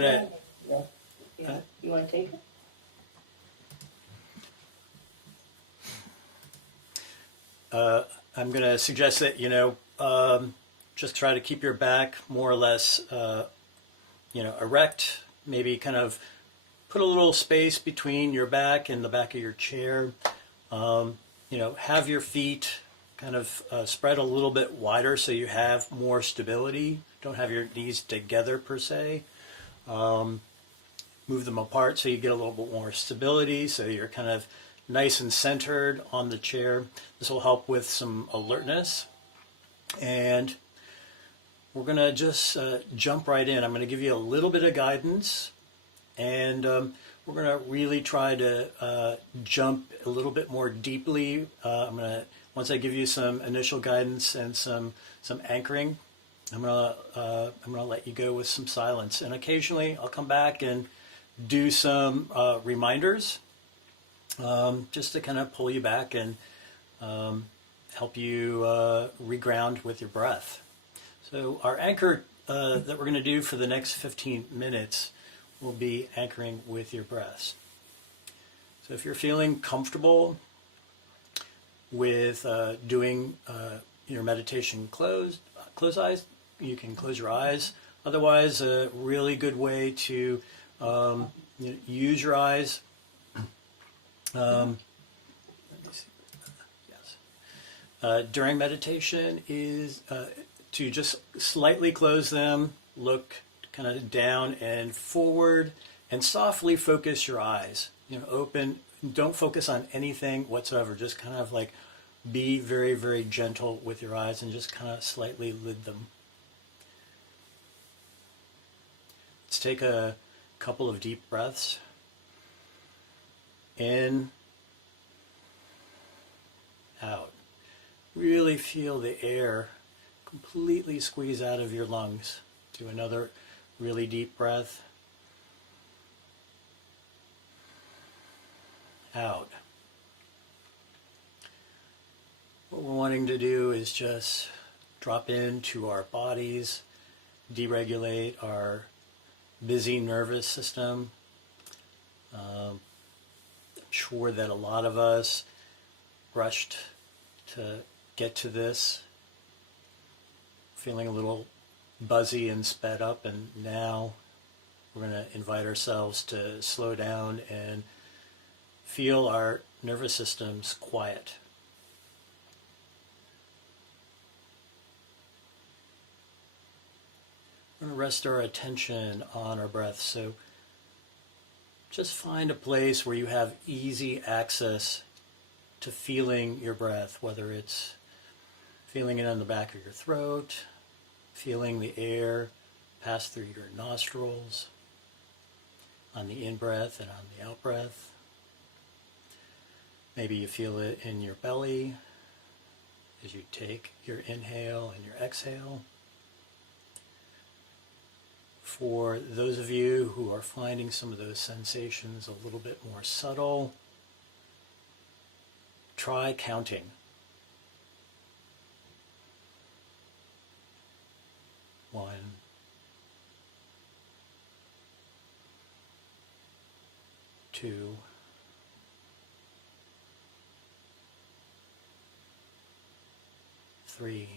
Yeah. You want to take it? I'm going to suggest that, just try to keep your back more or less, erect. Maybe kind of put a little space between your back and the back of your chair. Have your feet kind of spread a little bit wider so you have more stability. Don't have your knees together per se. Move them apart so you get a little bit more stability, so you're kind of nice and centered on the chair. This will help with some alertness. And we're going to just jump right in. I'm going to give you a little bit of guidance, and we're going to really try to jump a little bit more deeply. Once I give you some initial guidance and some anchoring, I'm gonna let you go with some silence, and occasionally I'll come back and do some reminders, just to kind of pull you back and help you reground with your breath. So our anchor that we're going to do for the next 15 minutes will be anchoring with your breath. So if you're feeling comfortable with doing your meditation close eyes, you can close your eyes. Otherwise, a really good way to use your eyes. During meditation is to just slightly close them, look kind of down and forward, and softly focus your eyes. Open. Don't focus on anything whatsoever. Just kind of like be very, very gentle with your eyes and just kind of slightly lid them. Let's take a couple of deep breaths. In, out. Really feel the air completely squeeze out of your lungs. Do another really deep breath. Out. What we're wanting to do is just drop into our bodies, deregulate our busy nervous system. I'm sure that a lot of us rushed to get to this, feeling a little buzzy and sped up, and now we're going to invite ourselves to slow down and feel our nervous systems quiet. We're going to rest our attention on our breath. So just find a place where you have easy access to feeling your breath, whether it's feeling it on the back of your throat, feeling the air pass through your nostrils on the in-breath and on the out-breath. Maybe you feel it in your belly as you take your inhale and your exhale. For those of you who are finding some of those sensations a little bit more subtle, try counting. 1, 2, 3,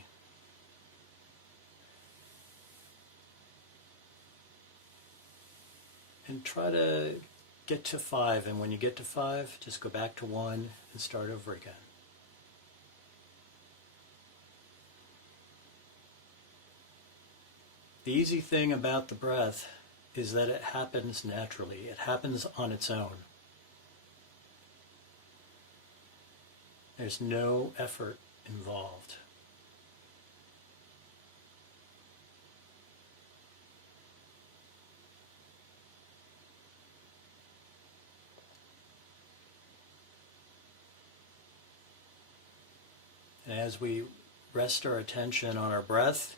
and try to get to 5, and when you get to 5, just go back to 1 and start over again. The easy thing about the breath is that it happens naturally. It happens on its own. There's no effort involved. And as we rest our attention on our breath,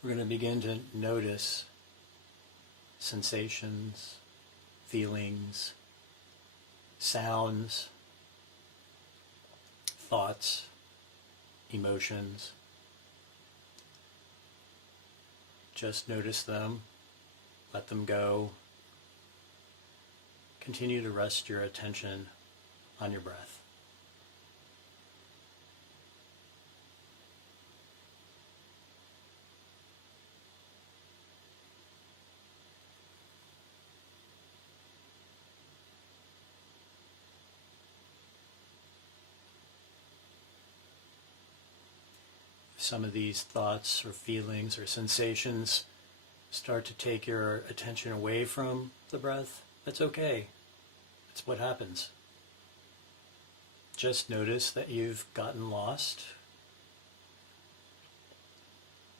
we're going to begin to notice sensations, feelings, sounds, thoughts, emotions. Just notice them let them go. Continue to rest your attention on your breath. Some of these thoughts or feelings or sensations start to take your attention away from the breath, that's okay. That's what happens. Just notice that you've gotten lost.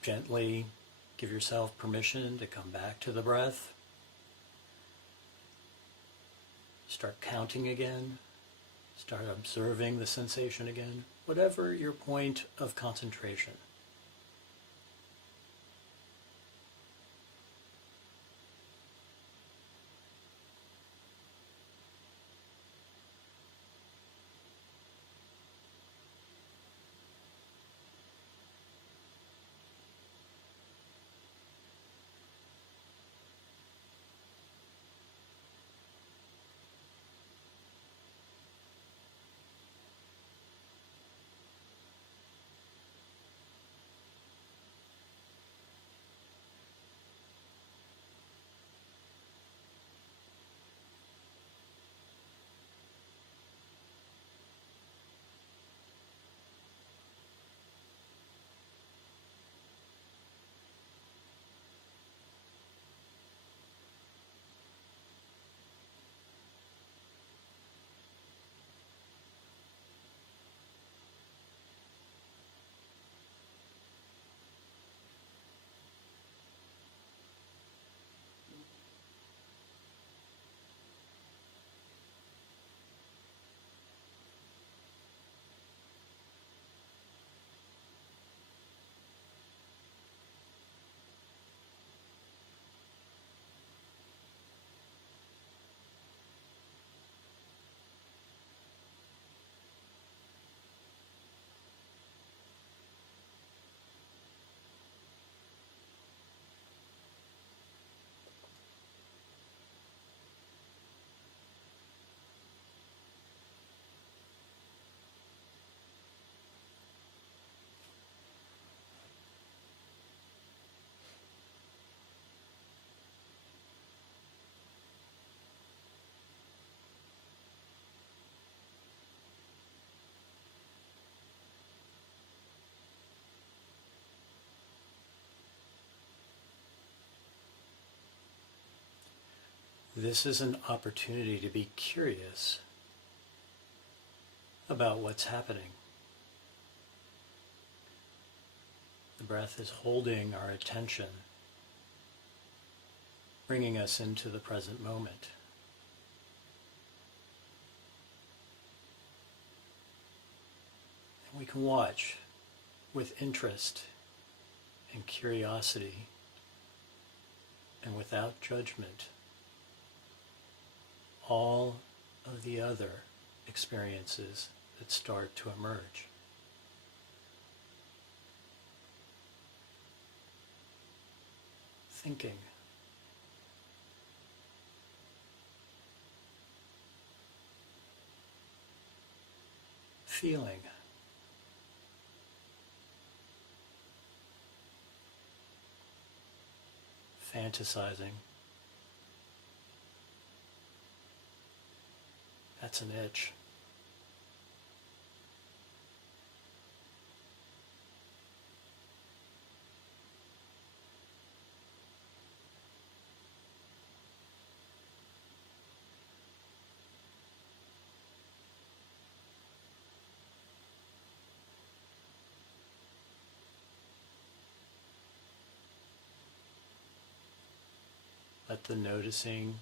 Gently give yourself permission to come back to the breath. Start counting again. Start observing the sensation again. Whatever your point of concentration. This is an opportunity to be curious about what's happening. The breath is holding our attention, bringing us into the present moment. And we can watch with interest and curiosity and without judgment all of the other experiences that start to emerge. Thinking, feeling, fantasizing. That's an itch. Let the noticing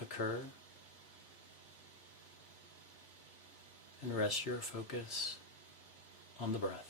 occur and rest your focus on the breath.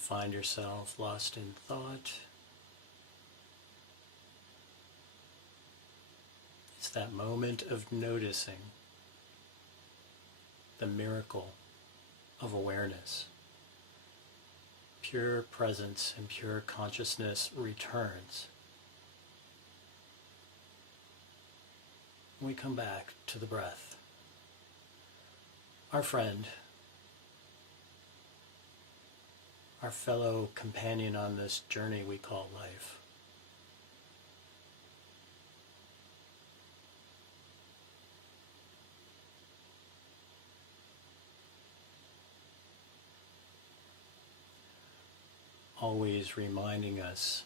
find yourself lost in thought, it's that moment of noticing the miracle of awareness. Pure presence and pure consciousness returns. We come back to the breath. Our friend, our fellow companion on this journey we call life. Always reminding us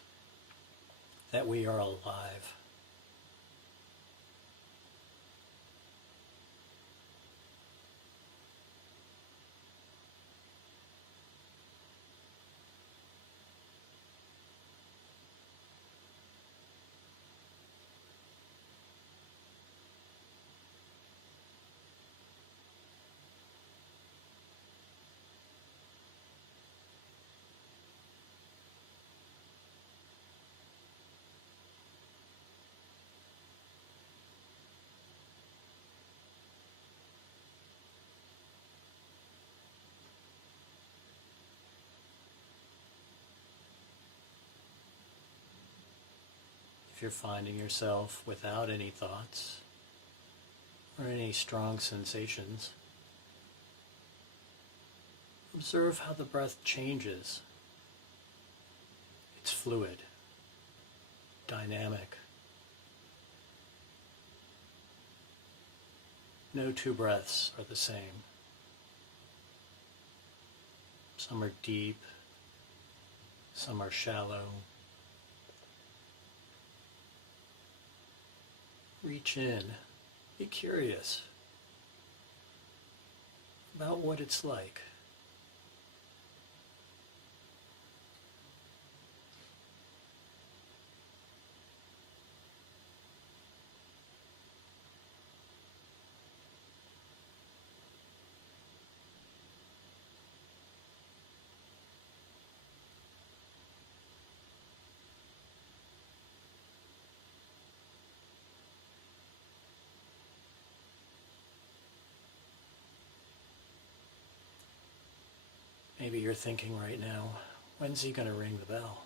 that we are alive. If you're finding yourself without any thoughts or any strong sensations, observe how the breath changes. It's fluid, dynamic. No two breaths are the same. Some are deep, some are shallow. Reach in, be curious about what it's like. Maybe you're thinking right now, when's he going to ring the bell?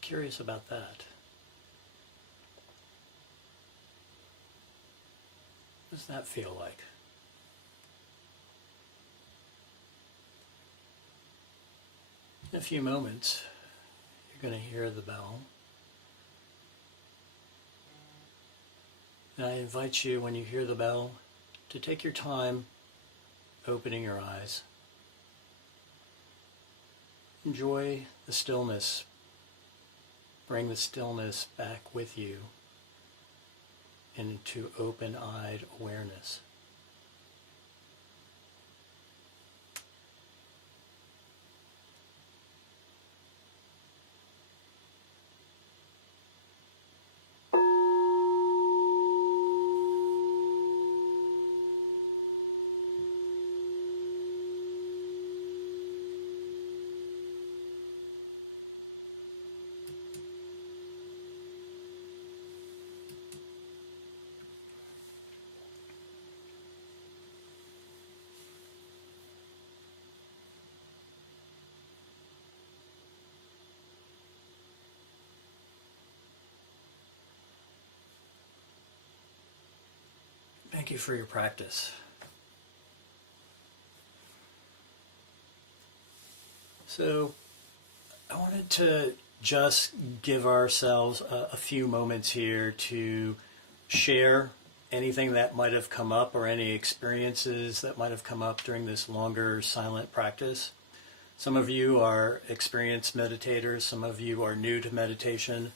Curious about that. What does that feel like? In a few moments, you're going to hear the bell. And I invite you, when you hear the bell, to take your time opening your eyes. Enjoy the stillness. Bring the stillness back with you into open-eyed awareness. Thank you for your practice. So, I wanted to just give ourselves a few moments here to share anything that might have come up or any experiences that might have come up during this longer silent practice. Some of you are experienced meditators, some of you are new to meditation,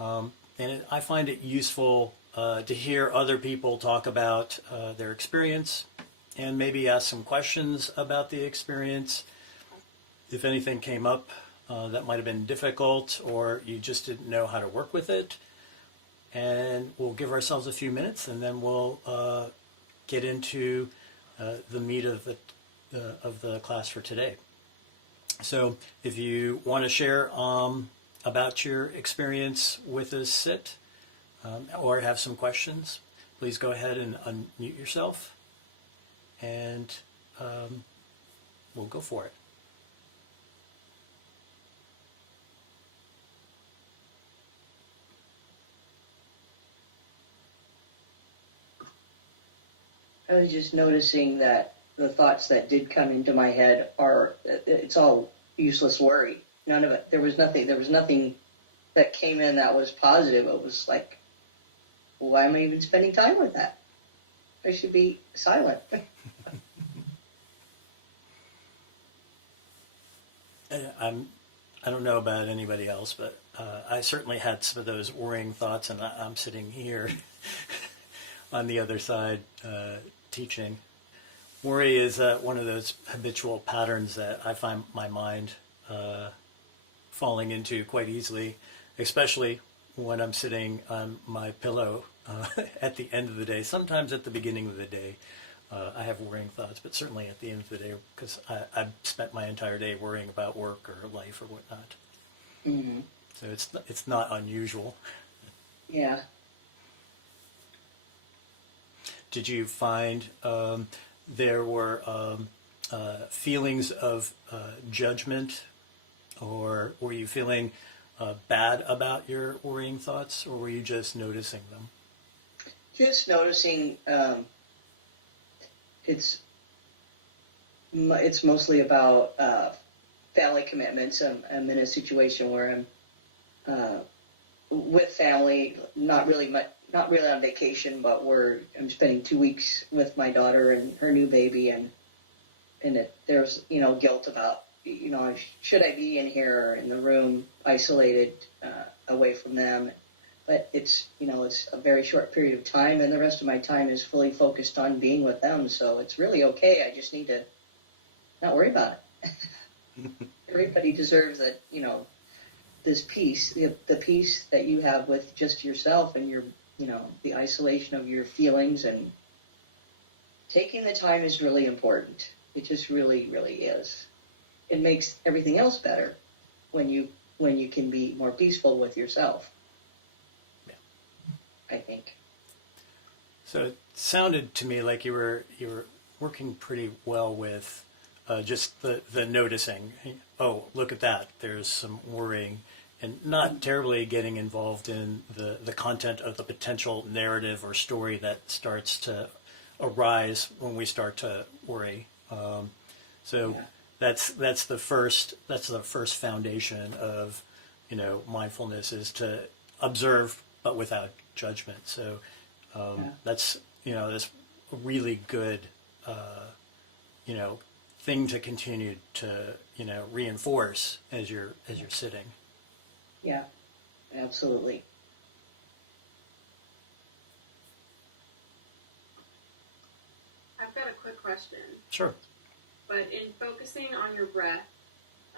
I find it useful to hear other people talk about their experience and maybe ask some questions about the experience. If anything came up that might have been difficult or you just didn't know how to work with it. And we'll give ourselves a few minutes and then we'll get into the meat of the class for today. So if you want to share about your experience with a sit or have some questions, please go ahead and unmute yourself, and we'll go for it. I was just noticing that the thoughts that did come into my head it's all useless worry. None of it, there was nothing that came in that was positive. It was like, why am I even spending time with that? I should be silent. I don't know about anybody else, but I certainly had some of those worrying thoughts, and I'm sitting here on the other side teaching. Worry is one of those habitual patterns that I find my mind falling into quite easily, especially when I'm sitting on my pillow at the end of the day. Sometimes at the beginning of the day, I have worrying thoughts, but certainly at the end of the day, because I've spent my entire day worrying about work or life or whatnot. Mm-hmm. So it's not unusual. Yeah. Did you find there were feelings of judgment, or were you feeling bad about your worrying thoughts, or were you just noticing them? Just noticing it's mostly about family commitments. I'm in a situation where I'm with family, not really on vacation, but I'm spending 2 weeks with my daughter and her new baby, and there's guilt about should I be in here in the room isolated away from them. But it's a very short period of time, and the rest of my time is fully focused on being with them. So it's really okay. I just need to not worry about it. Everybody deserves that, this peace, the peace that you have with just yourself and your, the isolation of your feelings, and taking the time is really important. It just really, really is. It makes everything else better when you can be more peaceful with yourself. I think. So it sounded to me like you were working pretty well with just the noticing. Oh, look at that. There's some worrying, and not terribly getting involved in the content of the potential narrative or story that starts to arise when we start to worry. That's the first foundation of mindfulness, is to observe but without judgment. So that's that's a really good thing to continue to reinforce as you're sitting. Yeah, absolutely. I've got a quick question. Sure. But in focusing on your breath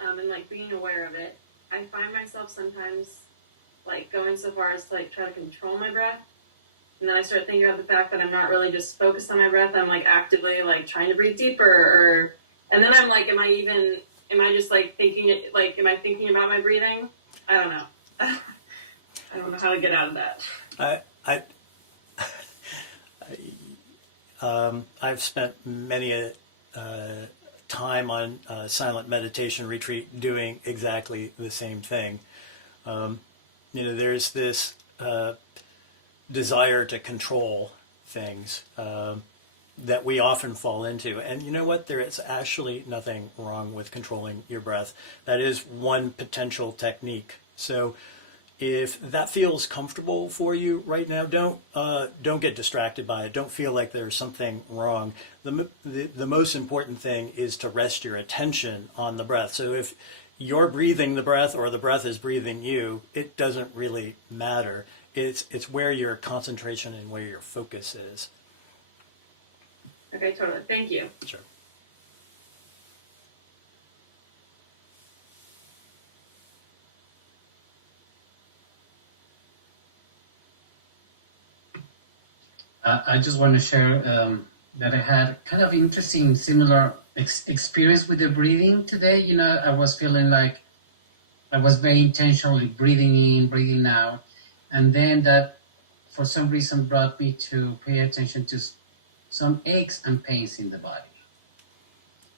and being aware of it, I find myself sometimes going so far as to try to control my breath, and then I start thinking about the fact that I'm not really just focused on my breath. I'm actively trying to breathe deeper, and then I'm am I just thinking it, am I thinking about my breathing? I don't know. I don't know how to get out of that. I've spent many a time on silent meditation retreat doing exactly the same thing. There's this desire to control things that we often fall into. And you know what? There is actually nothing wrong with controlling your breath. That is one potential technique. So if that feels comfortable for you right now, don't get distracted by it. Don't feel like there's something wrong. The most important thing is to rest your attention on the breath. So if you're breathing the breath or the breath is breathing you, it doesn't really matter. It's where your concentration and where your focus is. Okay, totally. Thank you. Sure. I just want to share that I had kind of interesting, similar experience with the breathing today. You know, I was feeling like I was very intentionally breathing in, breathing out, and then that, for some reason, brought me to pay attention to some aches and pains in the body.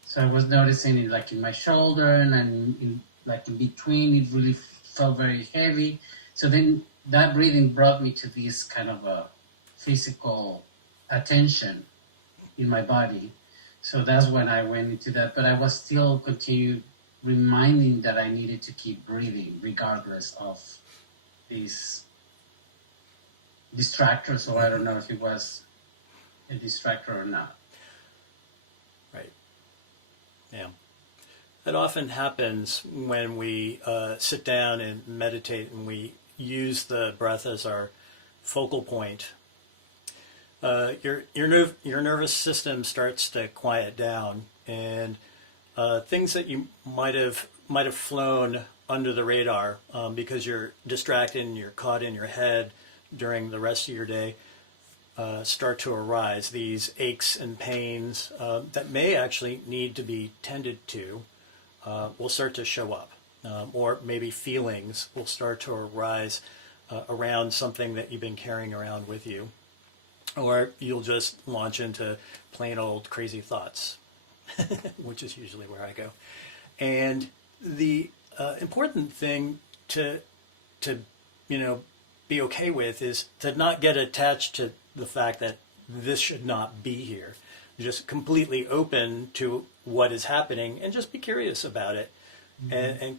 So I was noticing it like in my shoulder and like in between, it really felt very heavy. So then that breathing brought me to this kind of a physical attention in my body. So that's when I went into that. But I was still continued reminding that I needed to keep breathing regardless of these distractors, or I don't know if it was a distractor or not. Right. Yeah. That often happens when we sit down and meditate and we use the breath as our focal point. Your nervous system starts to quiet down, and things that you might have flown under the radar because you're distracted and you're caught in your head during the rest of your day start to arise. These aches and pains that may actually need to be tended to will start to show up, or maybe feelings will start to arise around something that you've been carrying around with you, or you'll just launch into plain old crazy thoughts, which is usually where I go. And the important thing to be okay with is to not get attached to the fact that this should not be here. Just completely open to what is happening and just be curious about it. Mm-hmm.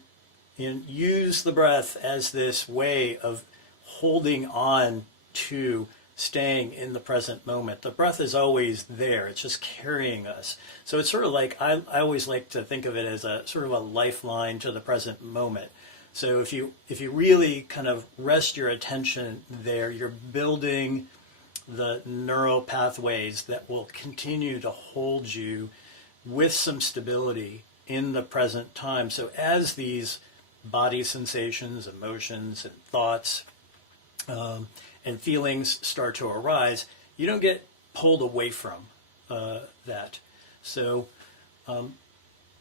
and use the breath as this way of holding on to staying in the present moment. The breath is always there. It's just carrying us. So it's sort of like, I always like to think of it as a sort of a lifeline to the present moment. So if you really kind of rest your attention there, you're building the neural pathways that will continue to hold you with some stability in the present time. So as these body sensations, emotions, and thoughts and feelings start to arise, you don't get pulled away from that. So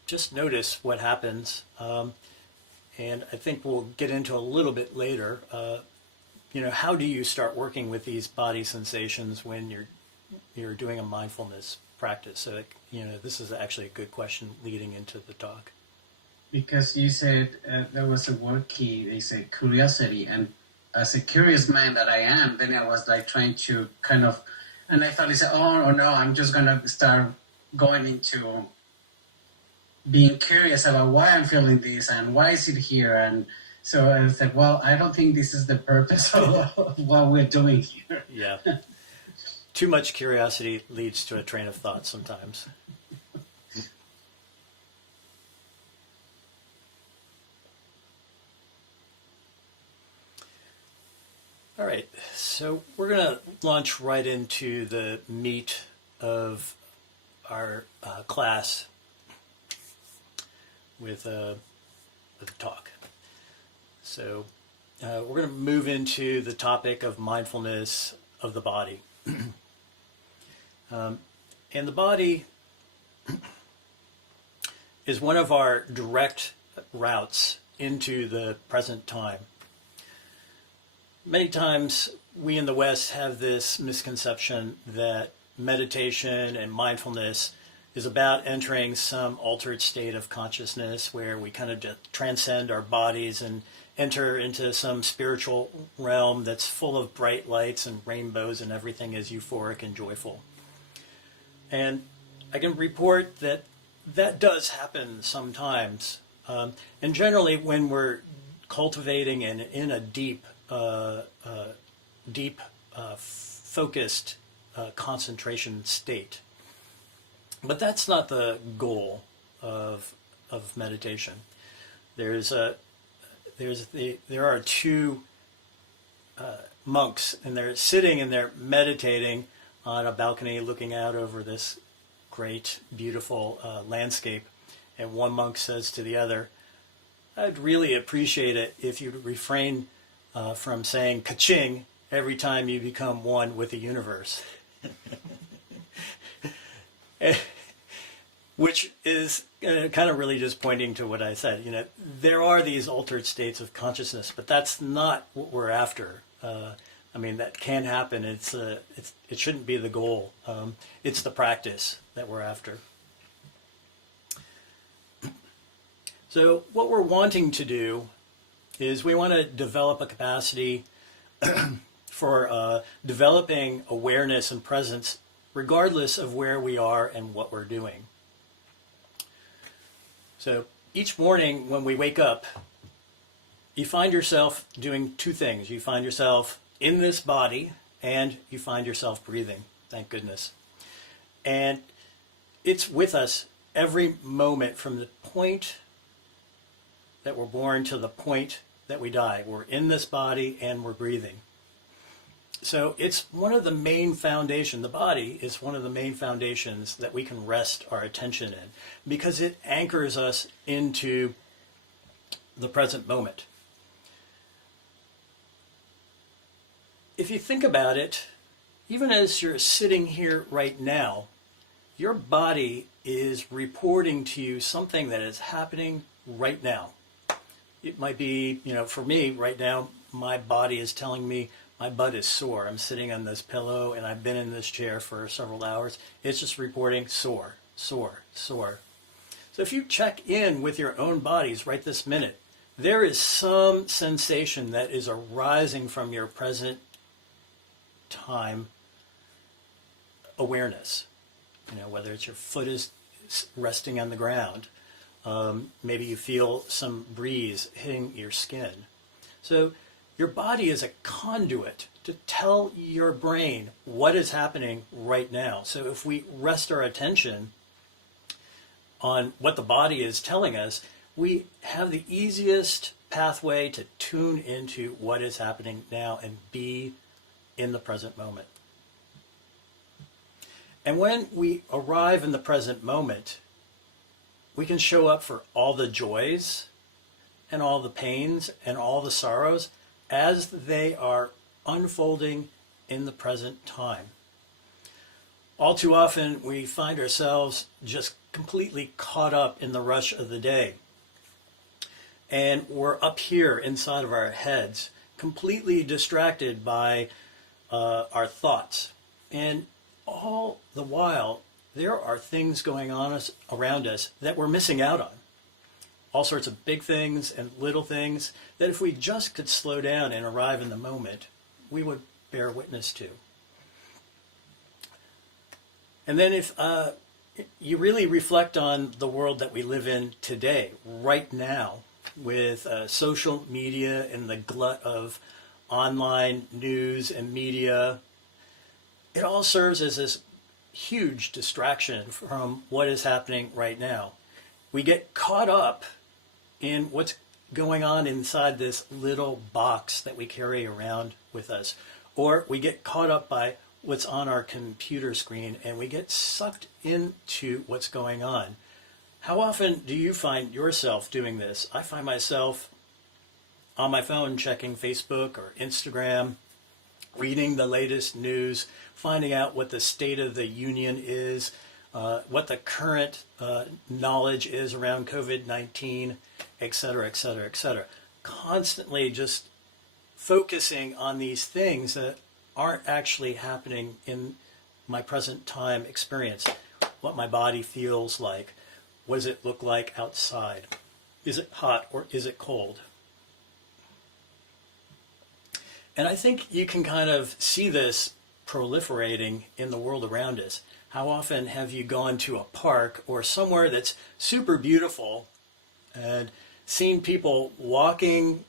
just notice what happens. And I think we'll get into a little bit later, how do you start working with these body sensations when you're doing a mindfulness practice? So, this is actually a good question leading into the talk. Because you said there was a word key, they said curiosity, and as a curious man that I am, then I was like trying to kind of, and I thought, he said, oh no, I'm just going to start going into being curious about why I'm feeling this and why is it here. And so I was like, well, I don't think this is the purpose of what we're doing here. Yeah. Too much curiosity leads to a train of thought sometimes. All right, so we're going to launch right into the meat of our class with a talk. So we're going to move into the topic of mindfulness of the body. And the body is one of our direct routes into the present time. Many times we in the West have this misconception that meditation and mindfulness is about entering some altered state of consciousness where we kind of transcend our bodies and enter into some spiritual realm that's full of bright lights and rainbows and everything is euphoric and joyful. And I can report that that does happen sometimes. And generally when we're cultivating and in a deep focused concentration state. But that's not the goal of meditation. There are two monks, and they're sitting and they're meditating on a balcony looking out over this great, beautiful landscape. And one monk says to the other, I'd really appreciate it if you'd refrain from saying ka-ching every time you become one with the universe. which is kind of really just pointing to what I said. There are these altered states of consciousness, but that's not what we're after. I mean, that can happen. It shouldn't be the goal. It's the practice that we're after. So what we're wanting to do is we want to develop a capacity for developing awareness and presence regardless of where we are and what we're doing. So each morning when we wake up, you find yourself doing two things. You find yourself in this body and you find yourself breathing, thank goodness. And it's with us every moment from the point that we're born to the point that we die. We're in this body and we're breathing. So it's one of the main foundations, the body is one of the main foundations that we can rest our attention in because it anchors us into the present moment. If you think about it, even as you're sitting here right now, your body is reporting to you something that is happening right now. It might be, for me right now, my body is telling me my butt is sore. I'm sitting on this pillow and I've been in this chair for several hours. It's just reporting sore, sore, sore. So if you check in with your own bodies right this minute, there is some sensation that is arising from your present time awareness. Whether it's your foot is resting on the ground, maybe you feel some breeze hitting your skin. So your body is a conduit to tell your brain what is happening right now. So if we rest our attention on what the body is telling us, we have the easiest pathway to tune into what is happening now and be in the present moment. And when we arrive in the present moment, we can show up for all the joys and all the pains and all the sorrows as they are unfolding in the present time. All too often, we find ourselves just completely caught up in the rush of the day. And we're up here inside of our heads, completely distracted by our thoughts. And all the while, there are things going on around us that we're missing out on. All sorts of big things and little things that if we just could slow down and arrive in the moment, we would bear witness to. And then if you really reflect on the world that we live in today, right now, with social media and the glut of online news and media, it all serves as this huge distraction from what is happening right now. We get caught up in what's going on inside this little box that we carry around with us. Or we get caught up by what's on our computer screen and we get sucked into what's going on. How often do you find yourself doing this? I find myself on my phone checking Facebook or Instagram, reading the latest news, finding out what the state of the union is, what the current knowledge is around COVID-19, et cetera, et cetera, et cetera. Constantly just focusing on these things that aren't actually happening in my present time experience. What my body feels like. What does it look like outside? Is it hot or is it cold? And I think you can kind of see this proliferating in the world around us. How often have you gone to a park or somewhere that's super beautiful and seen people walking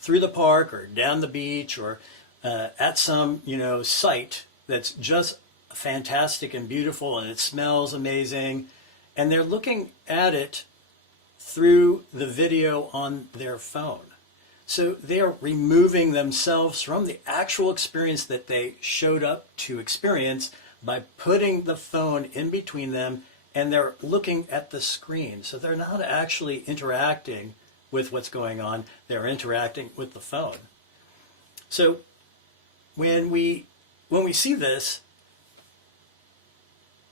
through the park or down the beach or at some, site that's just fantastic and beautiful and it smells amazing, and they're looking at it through the video on their phone. So they're removing themselves from the actual experience that they showed up to experience by putting the phone in between them, and they're looking at the screen. So they're not actually interacting with what's going on. They're interacting with the phone. So when we see this,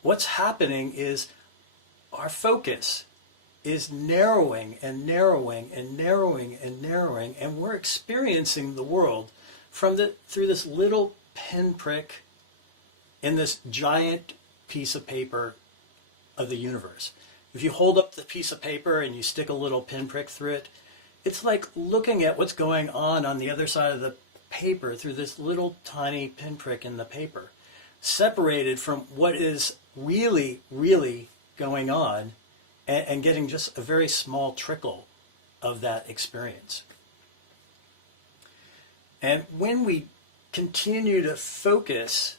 what's happening is our focus is narrowing and narrowing and narrowing and narrowing, and we're experiencing the world through this little pinprick in this giant piece of paper of the universe. If you hold up the piece of paper and you stick a little pinprick through it, it's like looking at what's going on the other side of the paper through this little tiny pinprick in the paper, separated from what is really, really going on, and getting just a very small trickle of that experience. And when we continue to focus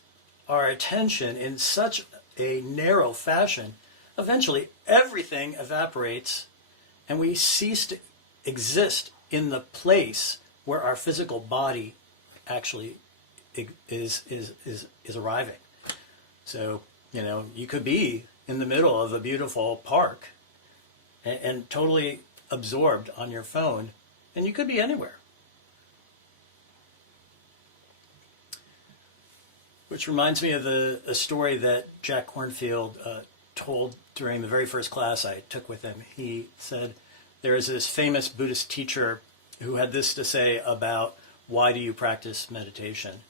our attention in such a narrow fashion, eventually everything evaporates and we cease to exist in the place where our physical body actually is arriving. So, you could be in the middle of a beautiful park and totally absorbed on your phone, and you could be anywhere. Which reminds me of a story that Jack Kornfield told during the very first class I took with him. He said there is this famous Buddhist teacher who had this to say about why do you practice meditation.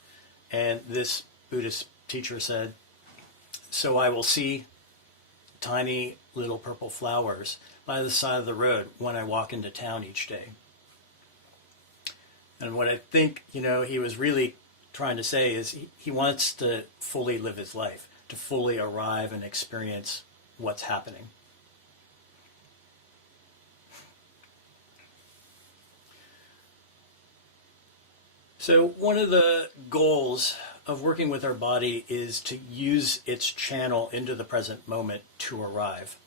And this Buddhist teacher said, so I will see tiny little purple flowers by the side of the road when I walk into town each day. And what I think, he was really trying to say is he wants to fully live his life, to fully arrive and experience what's happening. So one of the goals of working with our body is to use its channel into the present moment to arrive.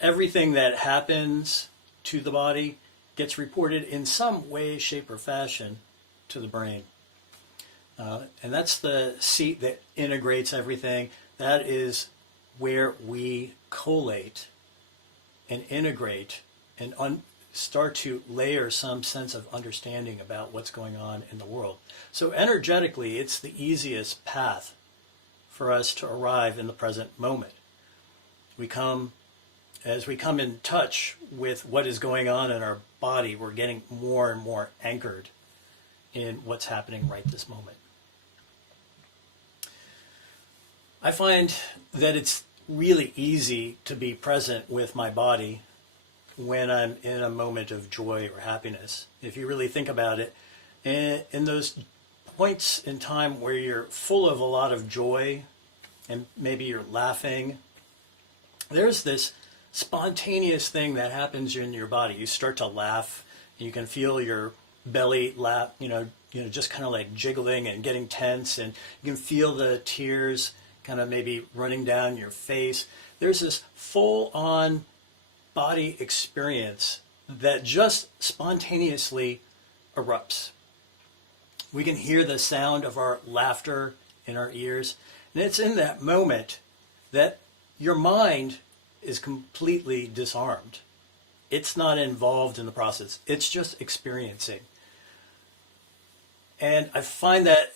Everything that happens to the body gets reported in some way, shape, or fashion to the brain. And that's the seat that integrates everything. That is where we collate and integrate and start to layer some sense of understanding about what's going on in the world. So energetically, it's the easiest path for us to arrive in the present moment. As we come in touch with what is going on in our body, we're getting more and more anchored in what's happening right this moment. I find that it's really easy to be present with my body when I'm in a moment of joy or happiness. If you really think about it, in those points in time where you're full of a lot of joy and maybe you're laughing, there's this spontaneous thing that happens in your body. You start to laugh, and you can feel your belly just kind of like jiggling and getting tense, and you can feel the tears kind of maybe running down your face. There's this full-on body experience that just spontaneously erupts. We can hear the sound of our laughter in our ears, and it's in that moment that your mind is completely disarmed. It's not involved in the process. It's just experiencing. And I find that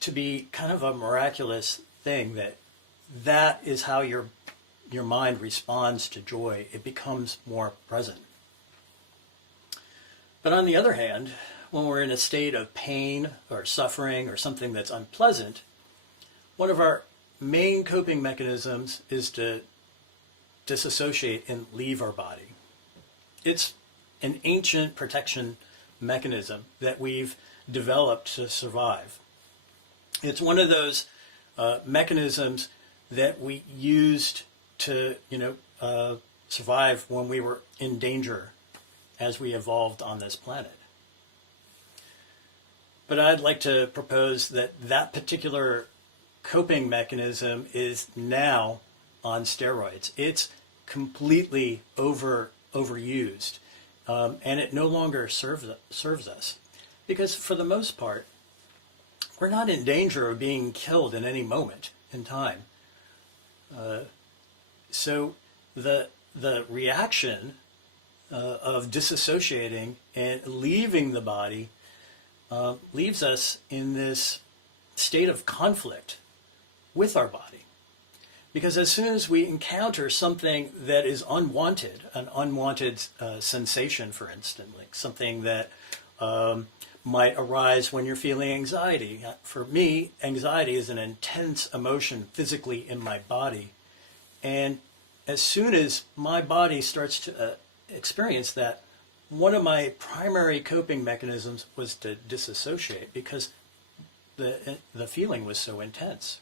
to be kind of a miraculous thing, that is how your mind responds to joy. It becomes more present. But on the other hand, when we're in a state of pain or suffering or something that's unpleasant, one of our main coping mechanisms is to disassociate and leave our body. It's an ancient protection mechanism that we've developed to survive. It's one of those mechanisms that we used to, survive when we were in danger as we evolved on this planet. But I'd like to propose that particular coping mechanism is now on steroids. It's completely overused, and it no longer serves us, because for the most part, we're not in danger of being killed in any moment in time. So the reaction of disassociating and leaving the body leaves us in this state of conflict with our body. Because as soon as we encounter something that is unwanted, an unwanted sensation, for instance, like something that might arise when you're feeling anxiety. For me, anxiety is an intense emotion physically in my body. And as soon as my body starts to experience that, one of my primary coping mechanisms was to disassociate because the feeling was so intense.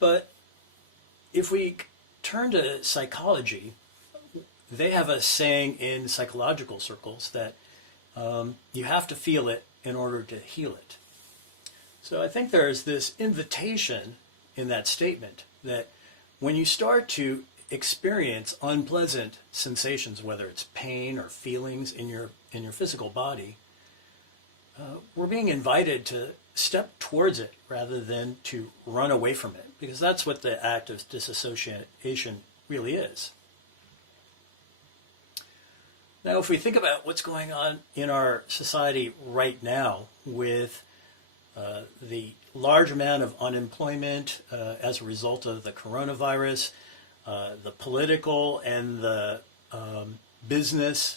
But if we turn to psychology, they have a saying in psychological circles that you have to feel it in order to heal it. So I think there's this invitation in that statement that when you start to experience unpleasant sensations, whether it's pain or feelings in your physical body, we're being invited to step towards it rather than to run away from it, because that's what the act of disassociation really is. Now, if we think about what's going on in our society right now with the large amount of unemployment as a result of the coronavirus, the political and the business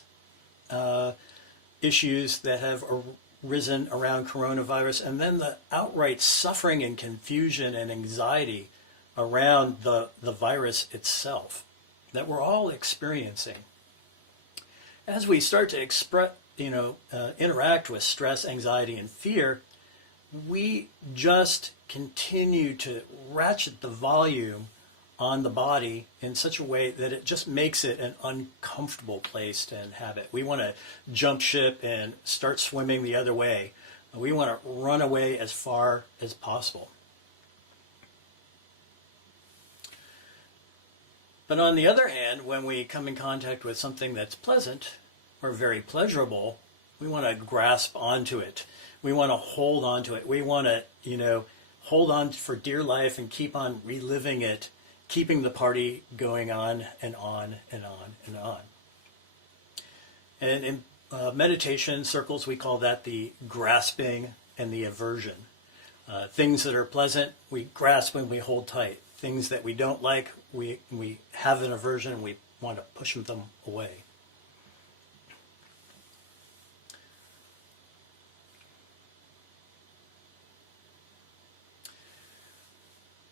issues that have arisen around coronavirus, and then the outright suffering and confusion and anxiety around the virus itself that we're all experiencing. As we start to interact with stress, anxiety, and fear, we just continue to ratchet the volume on the body in such a way that it just makes it an uncomfortable place to inhabit. We want to jump ship and start swimming the other way. We want to run away as far as possible. But on the other hand, when we come in contact with something that's pleasant or very pleasurable, we want to grasp onto it. We want to hold on to it. We want to, hold on for dear life and keep on reliving it, keeping the party going on and on and on and on. And in meditation circles, we call that the grasping and the aversion. Things that are pleasant, we grasp and we hold tight. Things that we don't like, we have an aversion and we want to push them away.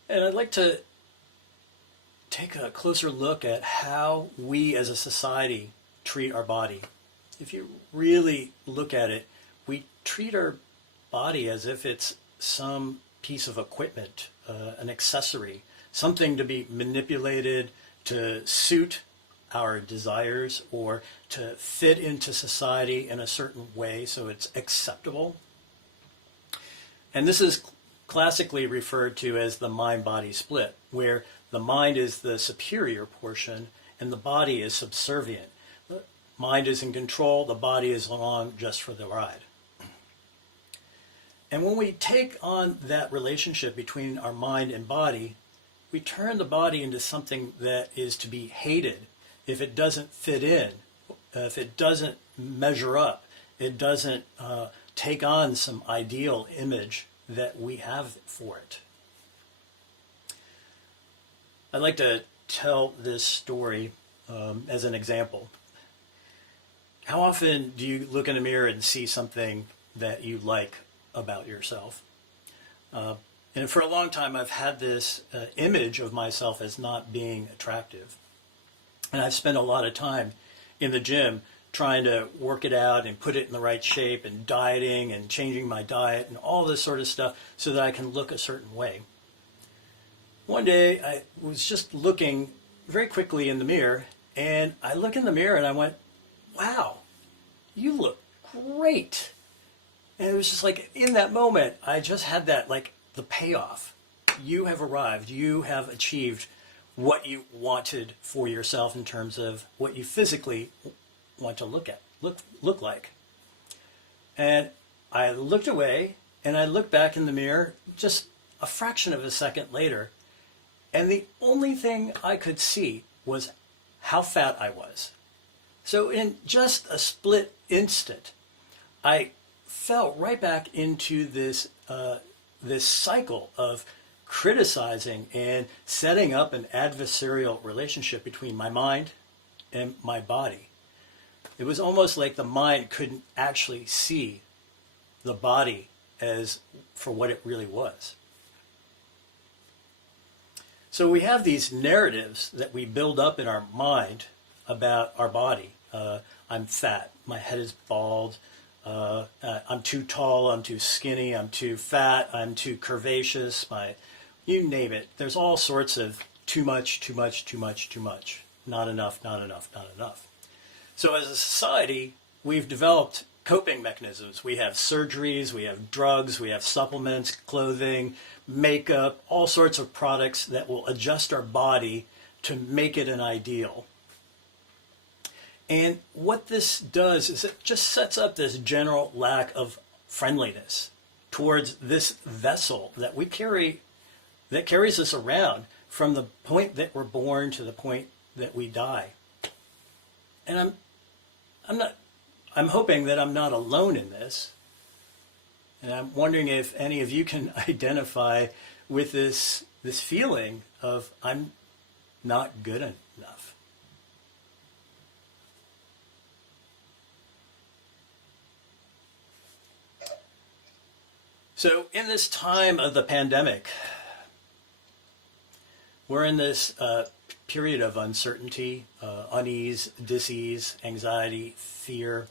And I'd like to take a closer look at how we as a society treat our body. If you really look at it, we treat our body as if it's some piece of equipment, an accessory, something to be manipulated to suit our desires or to fit into society in a certain way so it's acceptable. And this is classically referred to as the mind-body split, where the mind is the superior portion and the body is subservient. The mind is in control, the body is along just for the ride. And when we take on that relationship between our mind and body, we turn the body into something that is to be hated if it doesn't fit in, if it doesn't measure up, it doesn't take on some ideal image that we have for it. I'd like to tell this story as an example. How often do you look in the mirror and see something that you like about yourself? And for a long time, I've had this image of myself as not being attractive. And I've spent a lot of time in the gym trying to work it out and put it in the right shape and dieting and changing my diet and all this sort of stuff so that I can look a certain way. One day I was just looking very quickly in the mirror, and I look in the mirror and I went, wow, you look great. And it was just like in that moment, I just had that, like the payoff. You have arrived. You have achieved what you wanted for yourself in terms of what you physically want to look like. And I looked away and I looked back in the mirror just a fraction of a second later, and the only thing I could see was how fat I was. So in just a split instant, I fell right back into this this cycle of criticizing and setting up an adversarial relationship between my mind and my body. It was almost like the mind couldn't actually see the body as for what it really was. So we have these narratives that we build up in our mind about our body. I'm fat, my head is bald, I'm too tall, I'm too skinny, I'm too fat, I'm too curvaceous, you name it. There's all sorts of too much, too much, too much, too much, not enough, not enough, not enough. So as a society, we've developed coping mechanisms. We have surgeries, we have drugs, we have supplements, clothing, makeup, all sorts of products that will adjust our body to make it an ideal. And what this does is it just sets up this general lack of friendliness towards this vessel that we carry, that carries us around from the point that we're born to the point that we die. And I'm hoping that I'm not alone in this. And I'm wondering if any of you can identify with this feeling of I'm not good enough. So in this time of the pandemic, we're in this period of uncertainty, unease, dis-ease, anxiety, fear.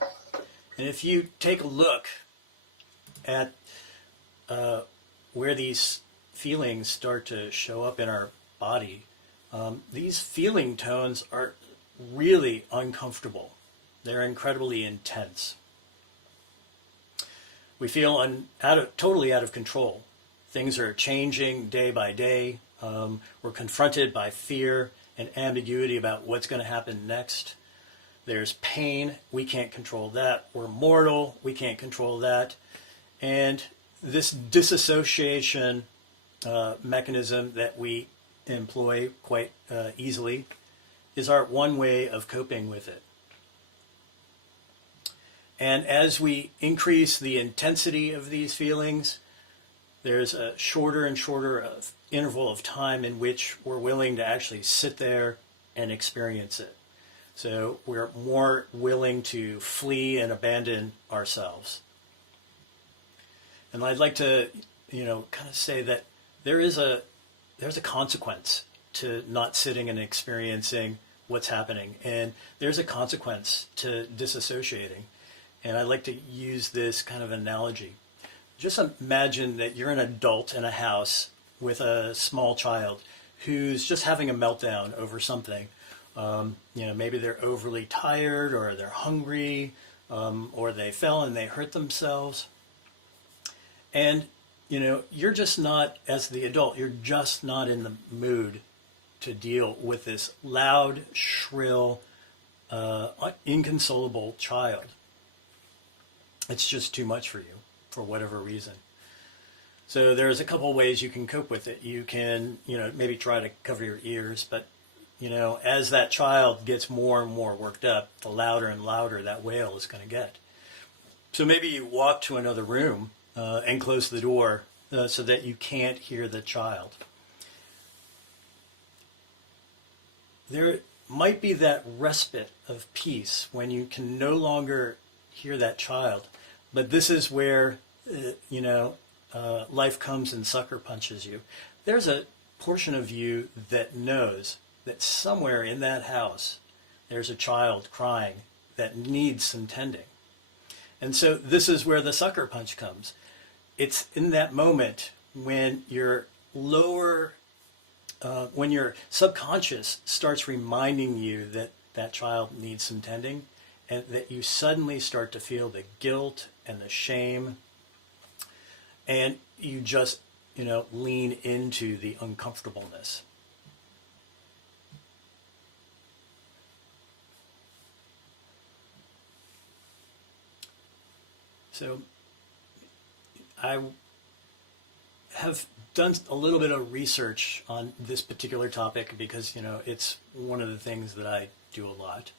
And if you take a look at where these feelings start to show up in our body, these feeling tones are really uncomfortable. They're incredibly intense. We feel totally out of control. Things are changing day by day. We're confronted by fear and ambiguity about what's going to happen next. There's pain. We can't control that. We're mortal. We can't control that. And this disassociation mechanism that we employ quite easily is our one way of coping with it. And as we increase the intensity of these feelings, there's a shorter and shorter interval of time in which we're willing to actually sit there and experience it. So we're more willing to flee and abandon ourselves. And I'd like to, kind of say that there's a consequence to not sitting and experiencing what's happening, and there's a consequence to disassociating. And I'd like to use this kind of analogy. Just imagine that you're an adult in a house with a small child who's just having a meltdown over something. Maybe they're overly tired, or they're hungry, or they fell and they hurt themselves. And, you're just not, as the adult, you're just not in the mood to deal with this loud, shrill, inconsolable child. It's just too much for you, for whatever reason. So there's a couple ways you can cope with it. You can, maybe try to cover your ears, but, as that child gets more and more worked up, the louder and louder that wail is going to get. So maybe you walk to another room and close the door so that you can't hear the child. There might be that respite of peace when you can no longer hear that child. But this is where, life comes and sucker punches you. There's a portion of you that knows that somewhere in that house, there's a child crying that needs some tending. And so this is where the sucker punch comes. It's in that moment when your when your subconscious starts reminding you that that child needs some tending, and that you suddenly start to feel the guilt and the shame, and you just, lean into the uncomfortableness. So I have done a little bit of research on this particular topic because, it's one of the things that I do a lot.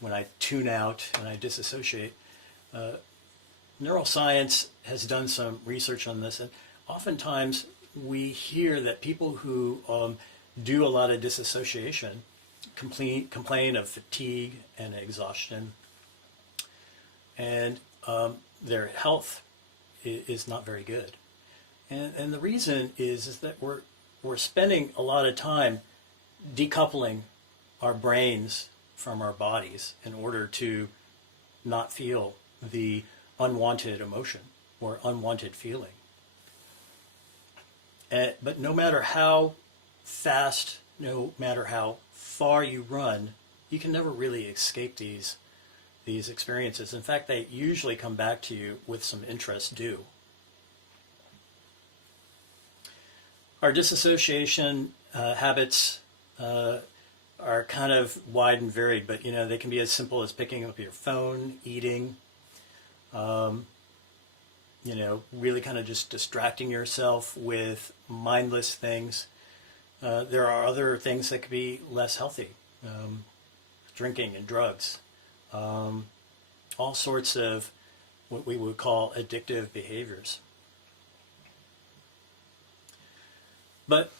When I tune out and I disassociate, neuroscience has done some research on this, and oftentimes we hear that people who do a lot of disassociation complain of fatigue and exhaustion, and their health is not very good. And the reason is that we're spending a lot of time decoupling our brains from our bodies in order to not feel the unwanted emotion or unwanted feeling. But no matter how fast, no matter how far you run, you can never really escape these experiences. In fact, they usually come back to you with some interest due. Our disassociation habits are kind of wide and varied, but they can be as simple as picking up your phone, eating, really kind of just distracting yourself with mindless things. There are other things that could be less healthy, drinking and drugs, all sorts of what we would call addictive behaviors. But,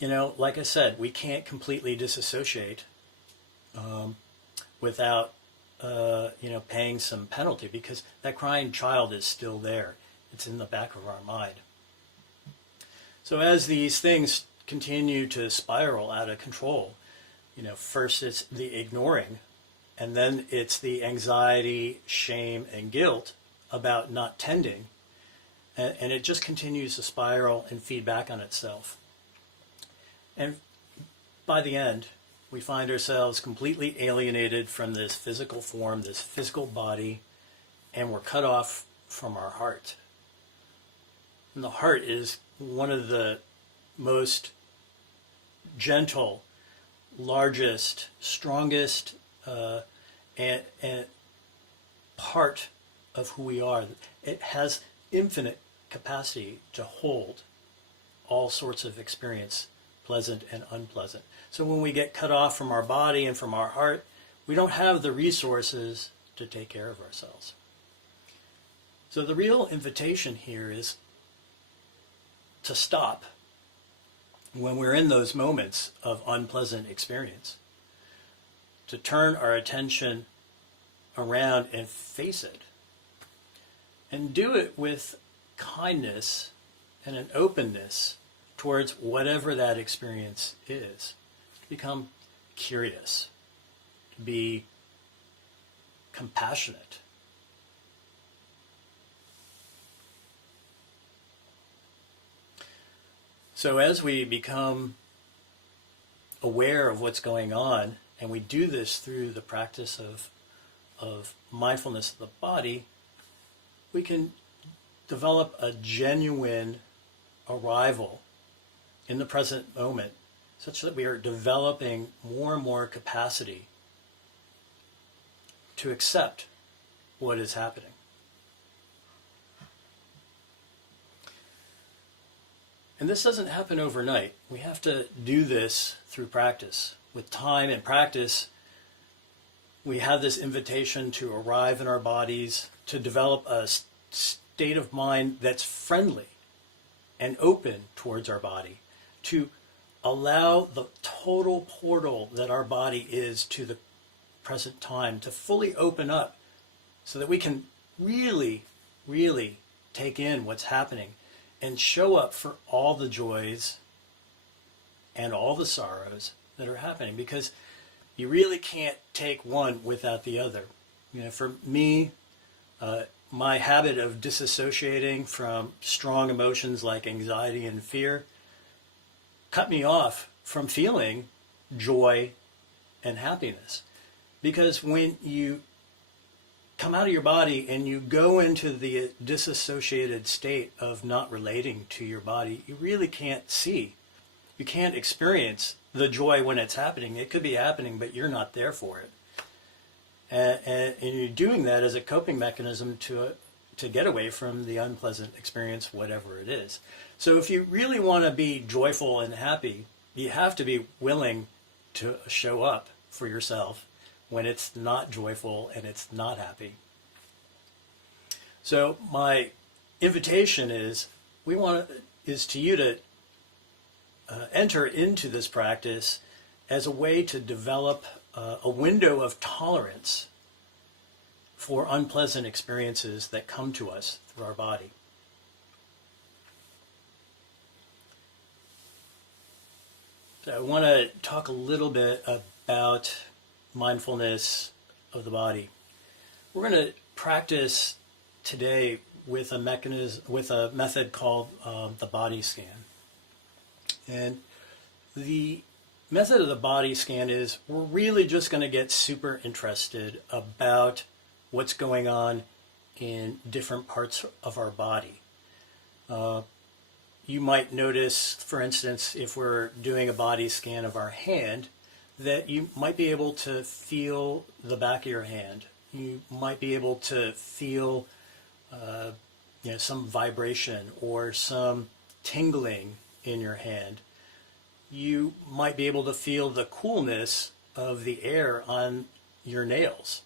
like I said, we can't completely disassociate without, paying some penalty, because that crying child is still there. It's in the back of our mind. So as these things continue to spiral out of control, first it's the ignoring, and then it's the anxiety, shame, and guilt about not tending, and it just continues to spiral and feed back on itself. And by the end, we find ourselves completely alienated from this physical form, this physical body, and we're cut off from our heart. And the heart is one of the most gentle, largest, strongest, and part of who we are. It has infinite capacity to hold all sorts of experience, pleasant and unpleasant. So when we get cut off from our body and from our heart, we don't have the resources to take care of ourselves. So the real invitation here is to stop when we're in those moments of unpleasant experience, to turn our attention around and face it, and do it with kindness and an openness towards whatever that experience is. Become curious, to be compassionate. So as we become aware of what's going on, and we do this through the practice of mindfulness of the body, we can develop a genuine arrival in the present moment, such that we are developing more and more capacity to accept what is happening. And this doesn't happen overnight. We have to do this through practice. With time and practice, we have this invitation to arrive in our bodies, to develop a state of mind that's friendly and open towards our body, to allow the total portal that our body is to the present time to fully open up, so that we can really, really take in what's happening and show up for all the joys and all the sorrows that are happening, because you really can't take one without the other. For me, my habit of disassociating from strong emotions like anxiety and fear cut me off from feeling joy and happiness. Because when you come out of your body and you go into the disassociated state of not relating to your body, you really can't see. You can't experience the joy when it's happening. It could be happening, but you're not there for it. And you're doing that as a coping mechanism to get away from the unpleasant experience, whatever it is. So if you really want to be joyful and happy, you have to be willing to show up for yourself when it's not joyful and it's not happy. So my invitation is to you to enter into this practice as a way to develop a window of tolerance for unpleasant experiences that come to us through our body. So I want to talk a little bit about mindfulness of the body. We're going to practice today with a method called the body scan. And the method of the body scan is we're really just going to get super interested about what's going on in different parts of our body. You might notice, for instance, if we're doing a body scan of our hand, that you might be able to feel the back of your hand. You might be able to feel some vibration or some tingling in your hand. You might be able to feel the coolness of the air on your nails.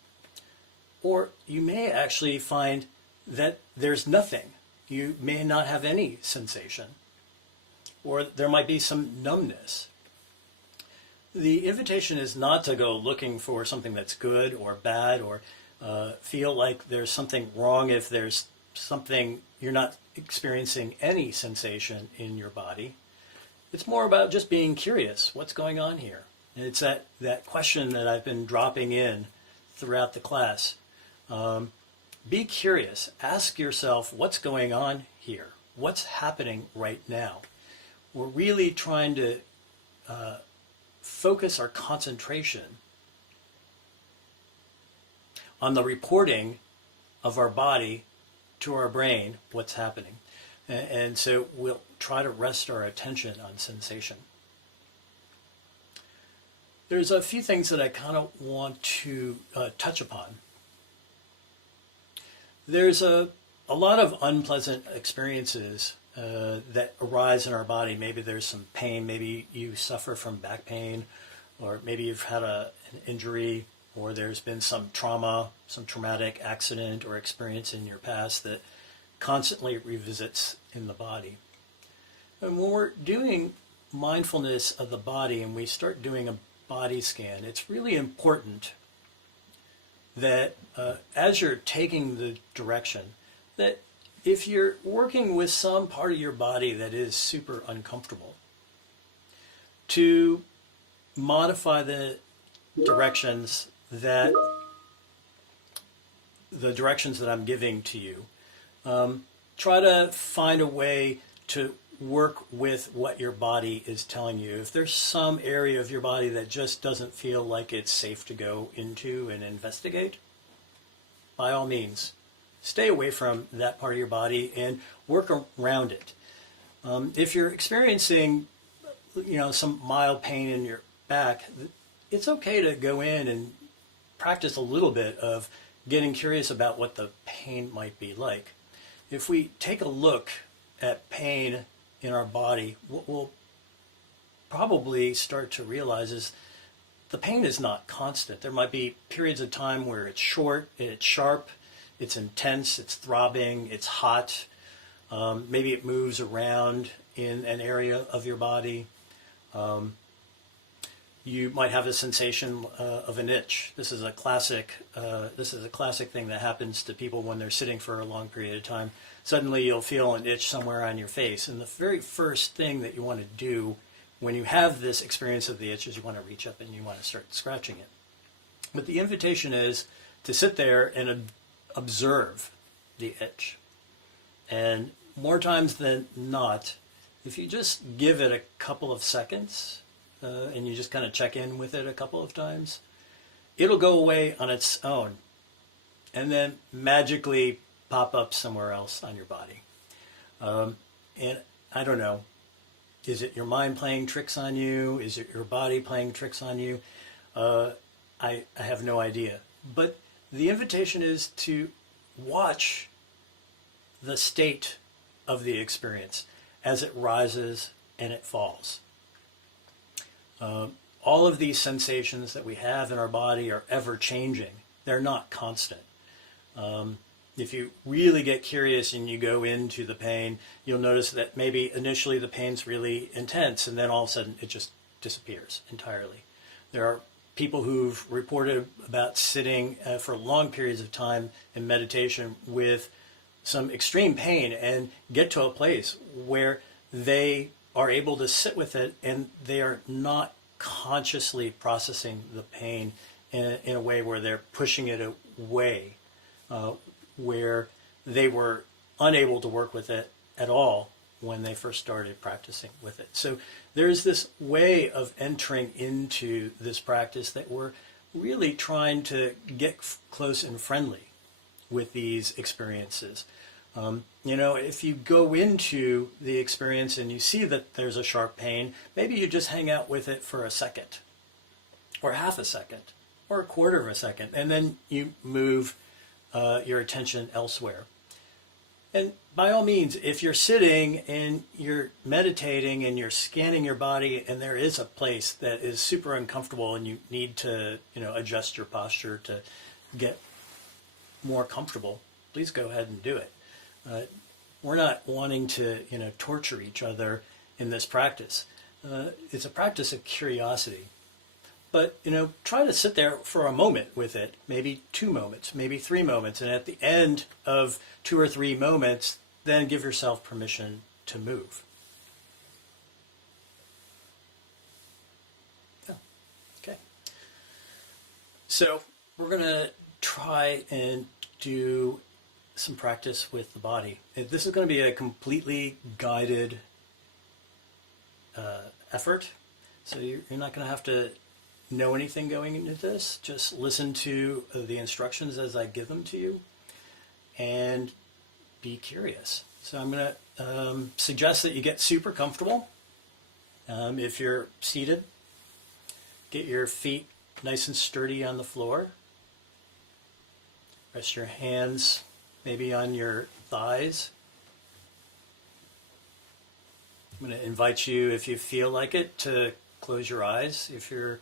Or you may actually find that there's nothing. You may not have any sensation. Or there might be some numbness. The invitation is not to go looking for something that's good or bad or feel like there's something wrong if there's something you're not experiencing any sensation in your body. It's more about just being curious. What's going on here? And it's that question that I've been dropping in throughout the class. Be curious. Ask yourself, what's going on here? What's happening right now? We're really trying to focus our concentration on the reporting of our body to our brain, what's happening. And so we'll try to rest our attention on sensation. There's a few things that I kind of want to touch upon. There's a lot of unpleasant experiences that arise in our body. Maybe there's some pain, maybe you suffer from back pain, or maybe you've had an injury, or there's been some trauma, some traumatic accident or experience in your past that constantly revisits in the body. And when we're doing mindfulness of the body and we start doing a body scan, it's really important that as you're taking the direction, that if you're working with some part of your body that is super uncomfortable, to modify the directions that I'm giving to you. Try to find a way to work with what your body is telling you. If there's some area of your body that just doesn't feel like it's safe to go into and investigate, by all means, stay away from that part of your body and work around it. If you're experiencing, some mild pain in your back, it's okay to go in and practice a little bit of getting curious about what the pain might be like. If we take a look at pain in our body, what we'll probably start to realize is the pain is not constant. There might be periods of time where it's short, it's sharp, it's intense, it's throbbing, it's hot. Maybe it moves around in an area of your body. You might have a sensation of an itch. This is a classic thing that happens to people when they're sitting for a long period of time. Suddenly you'll feel an itch somewhere on your face. And the very first thing that you want to do when you have this experience of the itch is you want to reach up and you want to start scratching it. But the invitation is to sit there and observe the itch. And more times than not, if you just give it a couple of seconds, and you just kind of check in with it a couple of times, it'll go away on its own and then magically pop up somewhere else on your body. And I don't know, is it your mind playing tricks on you? Is it your body playing tricks on you? I have no idea. But the invitation is to watch the state of the experience as it rises and it falls. All of these sensations that we have in our body are ever changing. They're not constant. If you really get curious and you go into the pain, you'll notice that maybe initially the pain's really intense and then all of a sudden it just disappears entirely. There are people who've reported about sitting for long periods of time in meditation with some extreme pain and get to a place where they are able to sit with it and they are not consciously processing the pain in a way where they're pushing it away, where they were unable to work with it at all when they first started practicing with it. So there's this way of entering into this practice that we're really trying to get close and friendly with these experiences. If you go into the experience and you see that there's a sharp pain, maybe you just hang out with it for a second, or half a second, or a quarter of a second, and then you move your attention elsewhere. And by all means, if you're sitting and you're meditating and you're scanning your body and there is a place that is super uncomfortable and you need to, adjust your posture to get more comfortable, please go ahead and do it. We're not wanting to, torture each other in this practice. It's a practice of curiosity. But, try to sit there for a moment with it, maybe 2 moments, maybe 3 moments. And at the end of 2 or 3 moments, then give yourself permission to move. Oh, okay. So we're going to try and do some practice with the body. This is going to be a completely guided effort. So you're not going to have to know anything going into this. Just listen to the instructions as I give them to you and be curious. So I'm going to suggest that you get super comfortable. If you're seated, get your feet nice and sturdy on the floor. Rest your hands maybe on your thighs. I'm going to invite you, if you feel like it, to close your eyes. If you're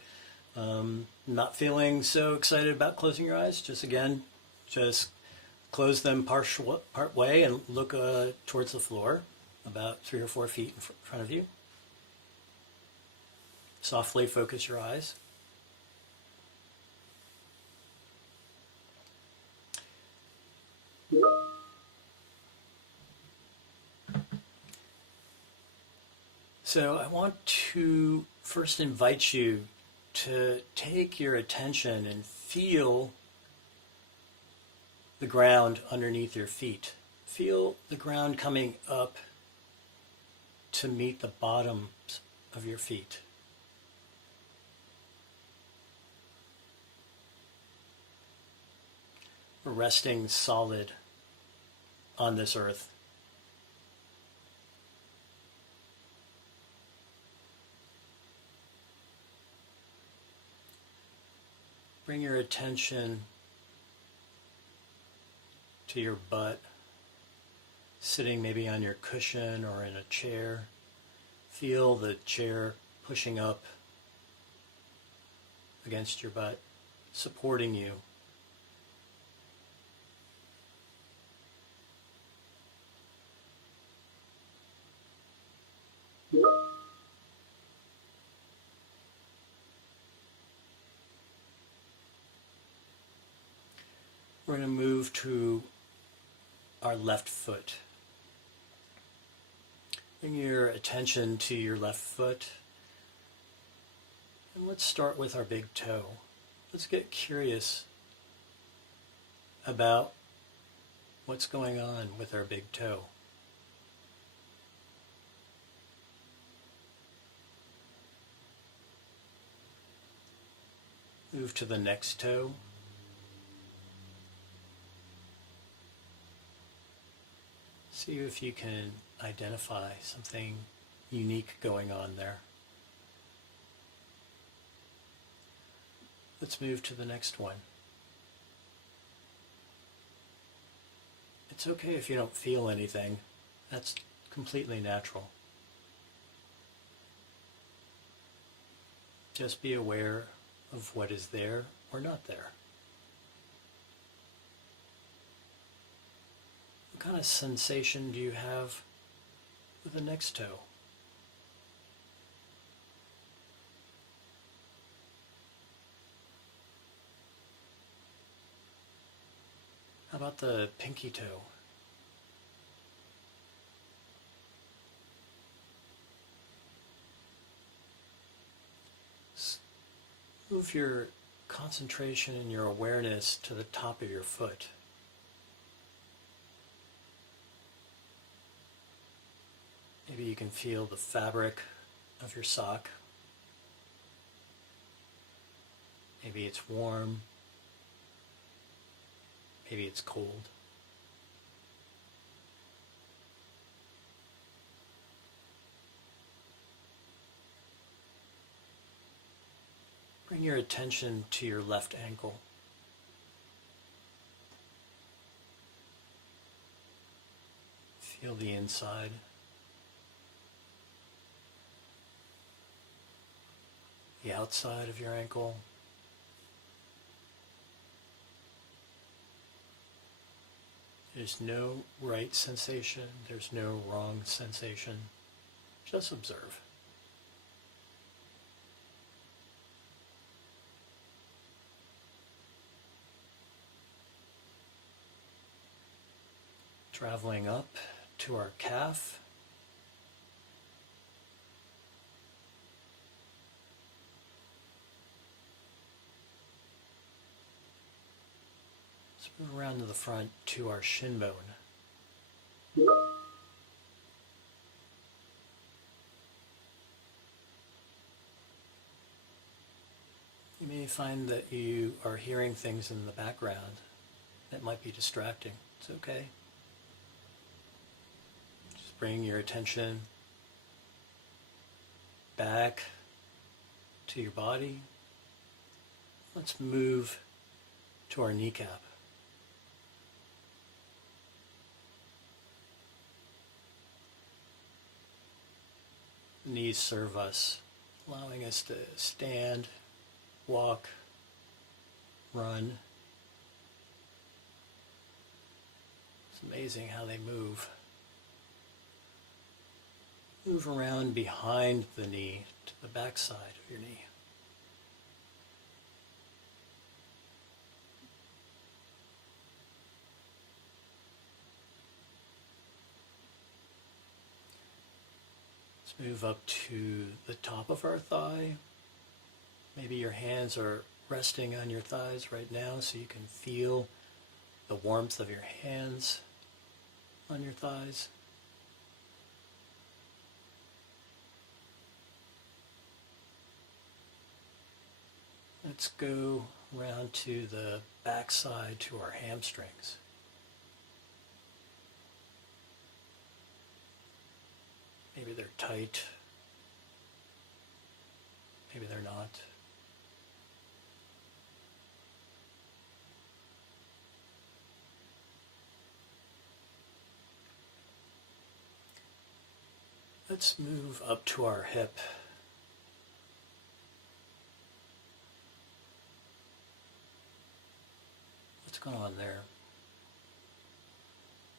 not feeling so excited about closing your eyes, just close them part way and look towards the floor, about 3 or 4 feet in front of you. Softly focus your eyes. So I want to first invite you to take your attention and feel the ground underneath your feet. Feel the ground coming up to meet the bottoms of your feet. We're resting solid on this earth. Bring your attention to your butt, sitting maybe on your cushion or in a chair. Feel the chair pushing up against your butt, supporting you. We're going to move to our left foot. Bring your attention to your left foot. And let's start with our big toe. Let's get curious about what's going on with our big toe. Move to the next toe. See if you can identify something unique going on there. Let's move to the next one. It's okay if you don't feel anything. That's completely natural. Just be aware of what is there or not there. of sensation do you have with the next toe? How about the pinky toe? Move your concentration and your awareness to the top of your foot. Maybe you can feel the fabric of your sock. Maybe it's warm. Maybe it's cold. Bring your attention to your left ankle. Feel the inside. The outside of your ankle. There's no right sensation. There's no wrong sensation. Just observe. Traveling up to our calf. Let's move around to the front to our shin bone. You may find that you are hearing things in the background that might be distracting. It's okay. Just bring your attention back to your body. Let's move to our kneecap. The knees serve us, allowing us to stand, walk, run. It's amazing how they move. Move around behind the knee to the back side of your knee. Let's move up to the top of our thigh. Maybe your hands are resting on your thighs right now so you can feel the warmth of your hands on your thighs. Let's go around to the back side to our hamstrings. Maybe they're tight. Maybe they're not. Let's move up to our hip. What's going on there?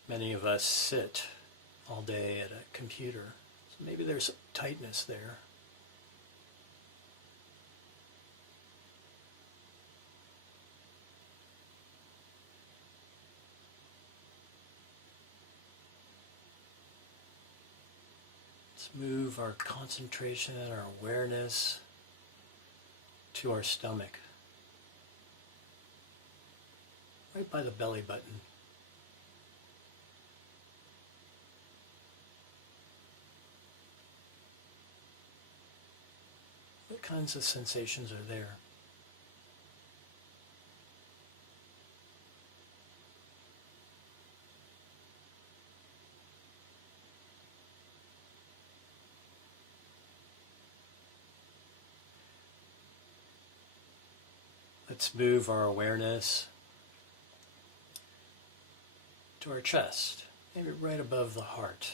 Many of us sit all day at a computer, so maybe there's tightness there. Let's move our concentration and our awareness to our stomach, right by the belly button. What kinds of sensations are there? Let's move our awareness to our chest, maybe right above the heart.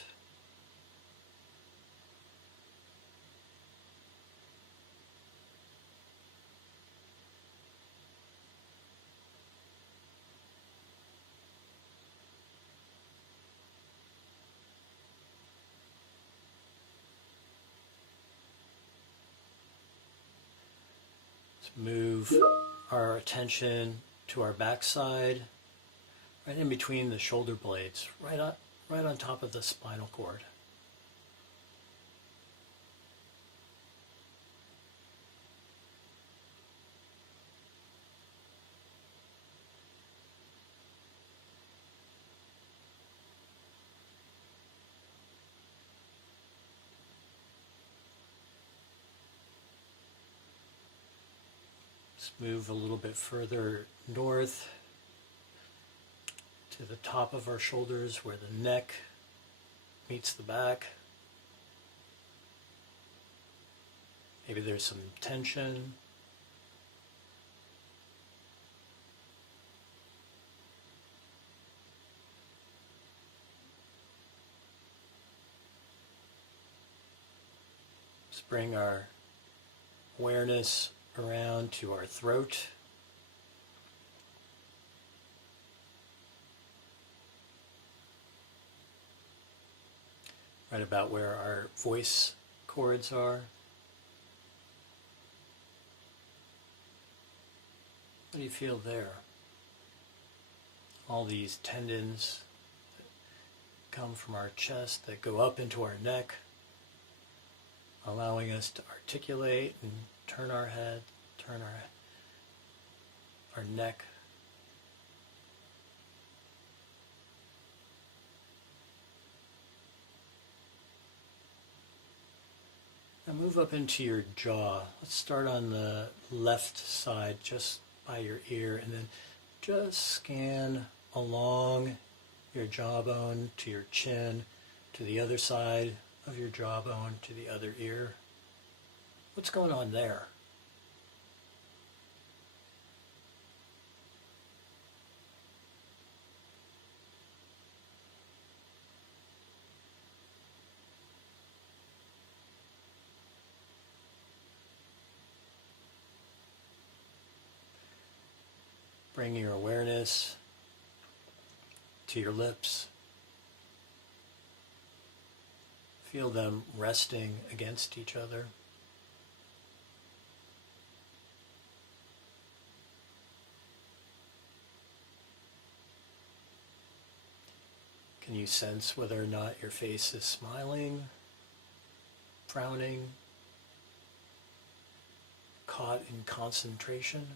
Move our attention to our backside, right in between the shoulder blades, right on top of the spinal cord. Let's move a little bit further north to the top of our shoulders where the neck meets the back. Maybe there's some tension. Let's bring our awareness around to our throat. Right about where our voice cords are. What do you feel there? All these tendons that come from our chest that go up into our neck, allowing us to articulate and turn our head, turn our neck. Now move up into your jaw. Let's start on the left side, just by your ear, and then just scan along your jawbone to your chin, to the other side of your jawbone, to the other ear. What's going on there? Bring your awareness to your lips. Feel them resting against each other. Can you sense whether or not your face is smiling, frowning, caught in concentration?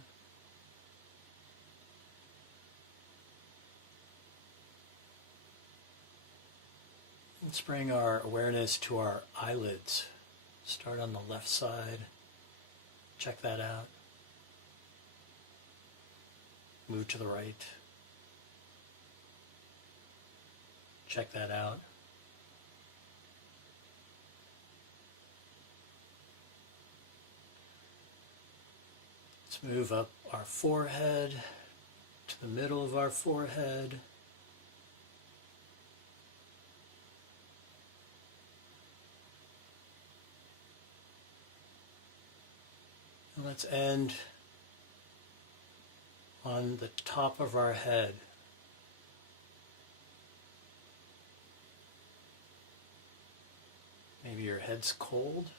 Let's bring our awareness to our eyelids. Start on the left side. Check that out. Move to the right. Check that out. Let's move up our forehead to the middle of our forehead. And let's end on the top of our head. Maybe your head's cold.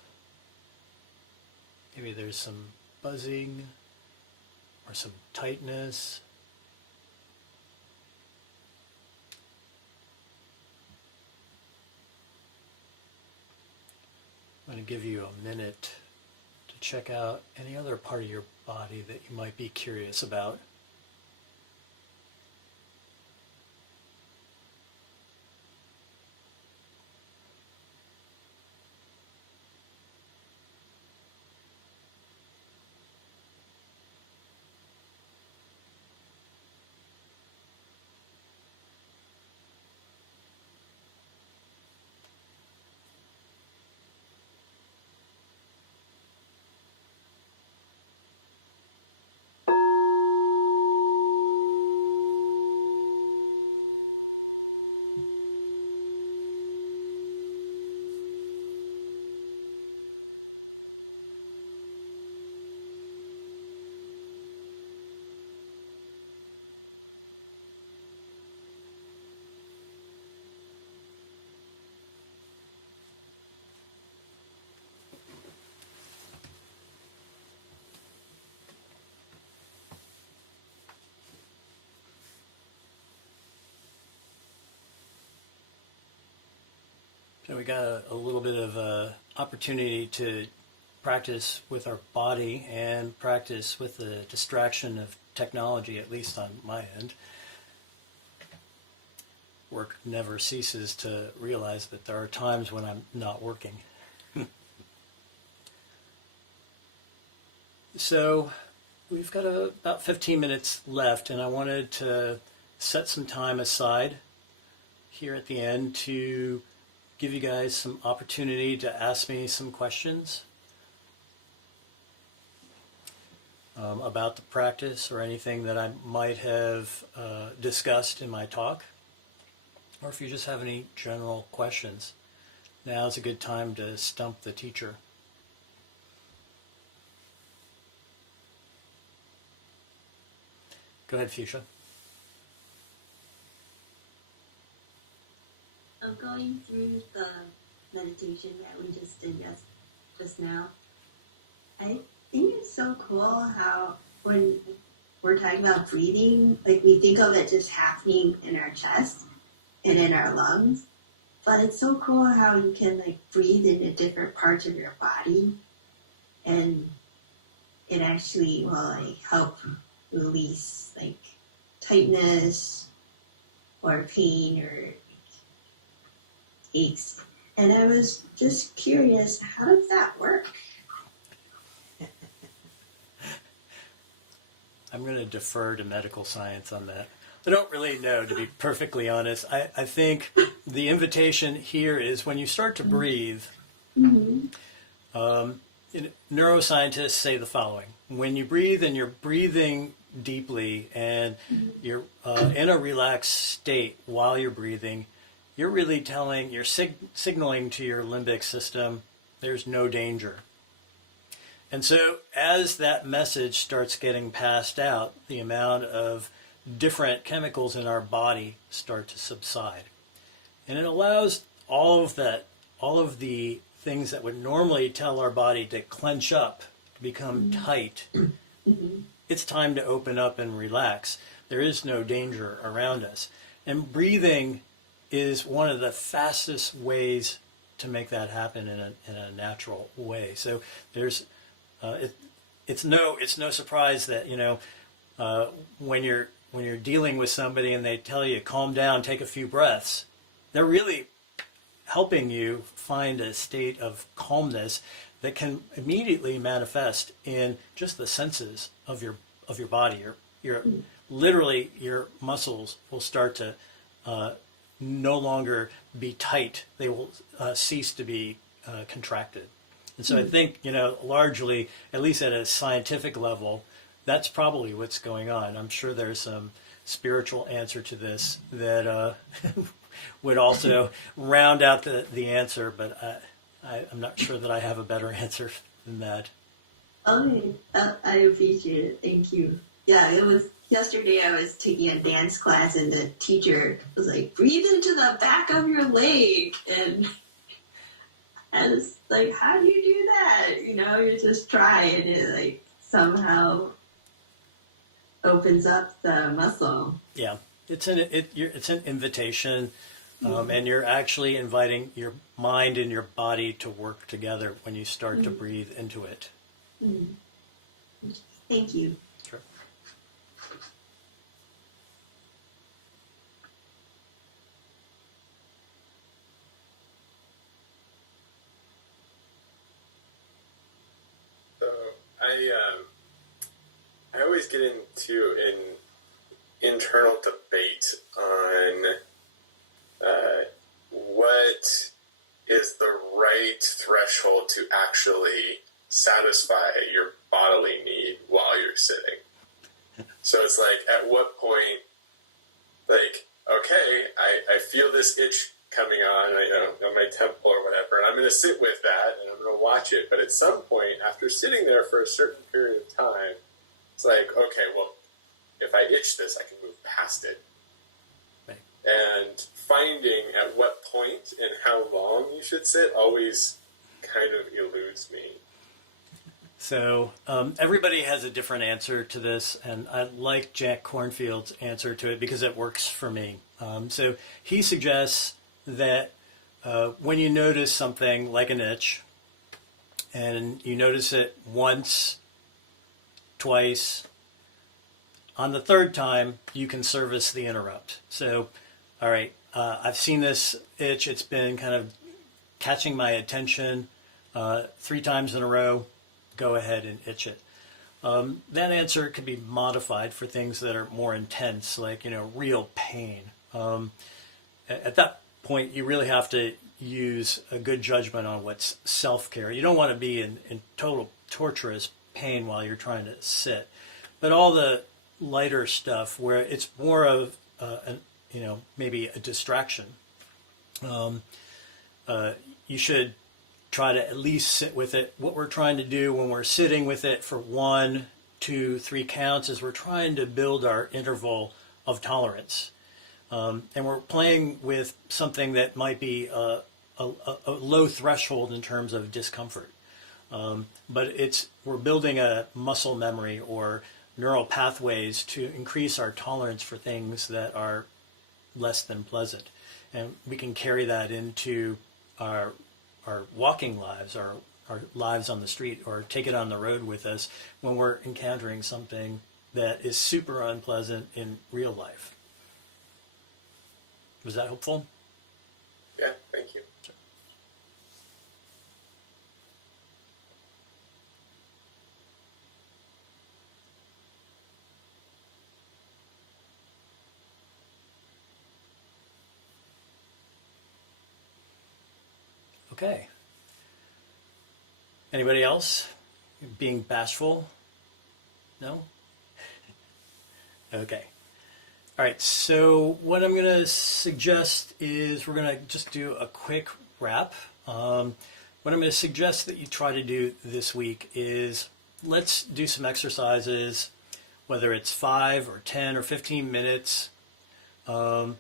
Maybe there's some buzzing or some tightness. I'm going to give you a minute to check out any other part of your body that you might be curious about. So we got a little bit of opportunity to practice with our body and practice with the distraction of technology, at least on my end. Work never ceases to realize that there are times when I'm not working. So we've got about 15 minutes left, and I wanted to set some time aside here at the end to give you guys some opportunity to ask me some questions about the practice or anything that I might have discussed in my talk, or if you just have any general questions. Now's a good time to stump the teacher. Go ahead, Fuchsia. I'm going through the meditation that we just did just now. I think it's so cool how when we're talking about breathing, like we think of it just happening in our chest and in our lungs, but it's so cool how you can like breathe into different parts of your body, and it actually will like help release like tightness or pain or aches. And I was just curious, how does that work? I'm going to defer to medical science on that. I don't really know, to be perfectly honest. I think the invitation here is when you start to breathe, neuroscientists say the following. When you breathe and you're breathing deeply and you're in a relaxed state while you're breathing, you're really signaling to your limbic system, there's no danger. And so as that message starts getting passed out, the amount of different chemicals in our body start to subside. And it allows all of the things that would normally tell our body to clench up, to become tight. It's time to open up and relax. There is no danger around us. And breathing is one of the fastest ways to make that happen in a natural way. So there's it's no surprise that when you're dealing with somebody and they tell you calm down, take a few breaths, they're really helping you find a state of calmness that can immediately manifest in just the senses of your body. Your literally your muscles will start to no longer be tight. They will cease to be contracted. And so I think, largely, at least at a scientific level, that's probably what's going on. I'm sure there's some spiritual answer to this that would also round out the answer, but I'm not sure that I have a better answer than that. Okay, I appreciate it. Thank you. Yeah, it was yesterday I was taking a dance class and the teacher was like, breathe into the back of your leg. And it's like, how do you do that? You just try and it like somehow opens up the muscle. Yeah, it's an invitation, and you're actually inviting your mind and your body to work together when you start to breathe into it. Thank you. Sure. So I always get into an internal debate on what is the right threshold to actually satisfy your bodily need while you're sitting. So it's like, at what point, like, okay, I feel this itch coming on, on my temple or whatever, and I'm going to sit with that, and I'm going to watch it. But at some point, after sitting there for a certain period of time, it's like, okay, well, if I itch this, I can move past it. Right. And finding at what point and how long you should sit always kind of eludes me. So everybody has a different answer to this, and I like Jack Kornfield's answer to it because it works for me. So he suggests that when you notice something like an itch, and you notice it once, twice, on the third time, you can service the interrupt. So, all right, I've seen this itch. It's been kind of catching my attention 3 times in a row. Go ahead and itch it. That answer can be modified for things that are more intense, like, real pain. At that point, you really have to use a good judgment on what's self-care. You don't want to be in total torturous pain while you're trying to sit. But all the lighter stuff where it's more of maybe a distraction, you should try to at least sit with it. What we're trying to do when we're sitting with it for 1, 2, 3 counts is we're trying to build our interval of tolerance. And we're playing with something that might be a low threshold in terms of discomfort. But we're building a muscle memory or neural pathways to increase our tolerance for things that are less than pleasant. And we can carry that into our walking lives, our lives on the street, or take it on the road with us when we're encountering something that is super unpleasant in real life. Was that helpful? Yeah, thank you. Okay. Anybody else? Being bashful? No? Okay. All right, so what I'm going to suggest is we're going to just do a quick wrap. What I'm going to suggest that you try to do this week is let's do some exercises, whether it's 5 or 10 or 15 minutes, and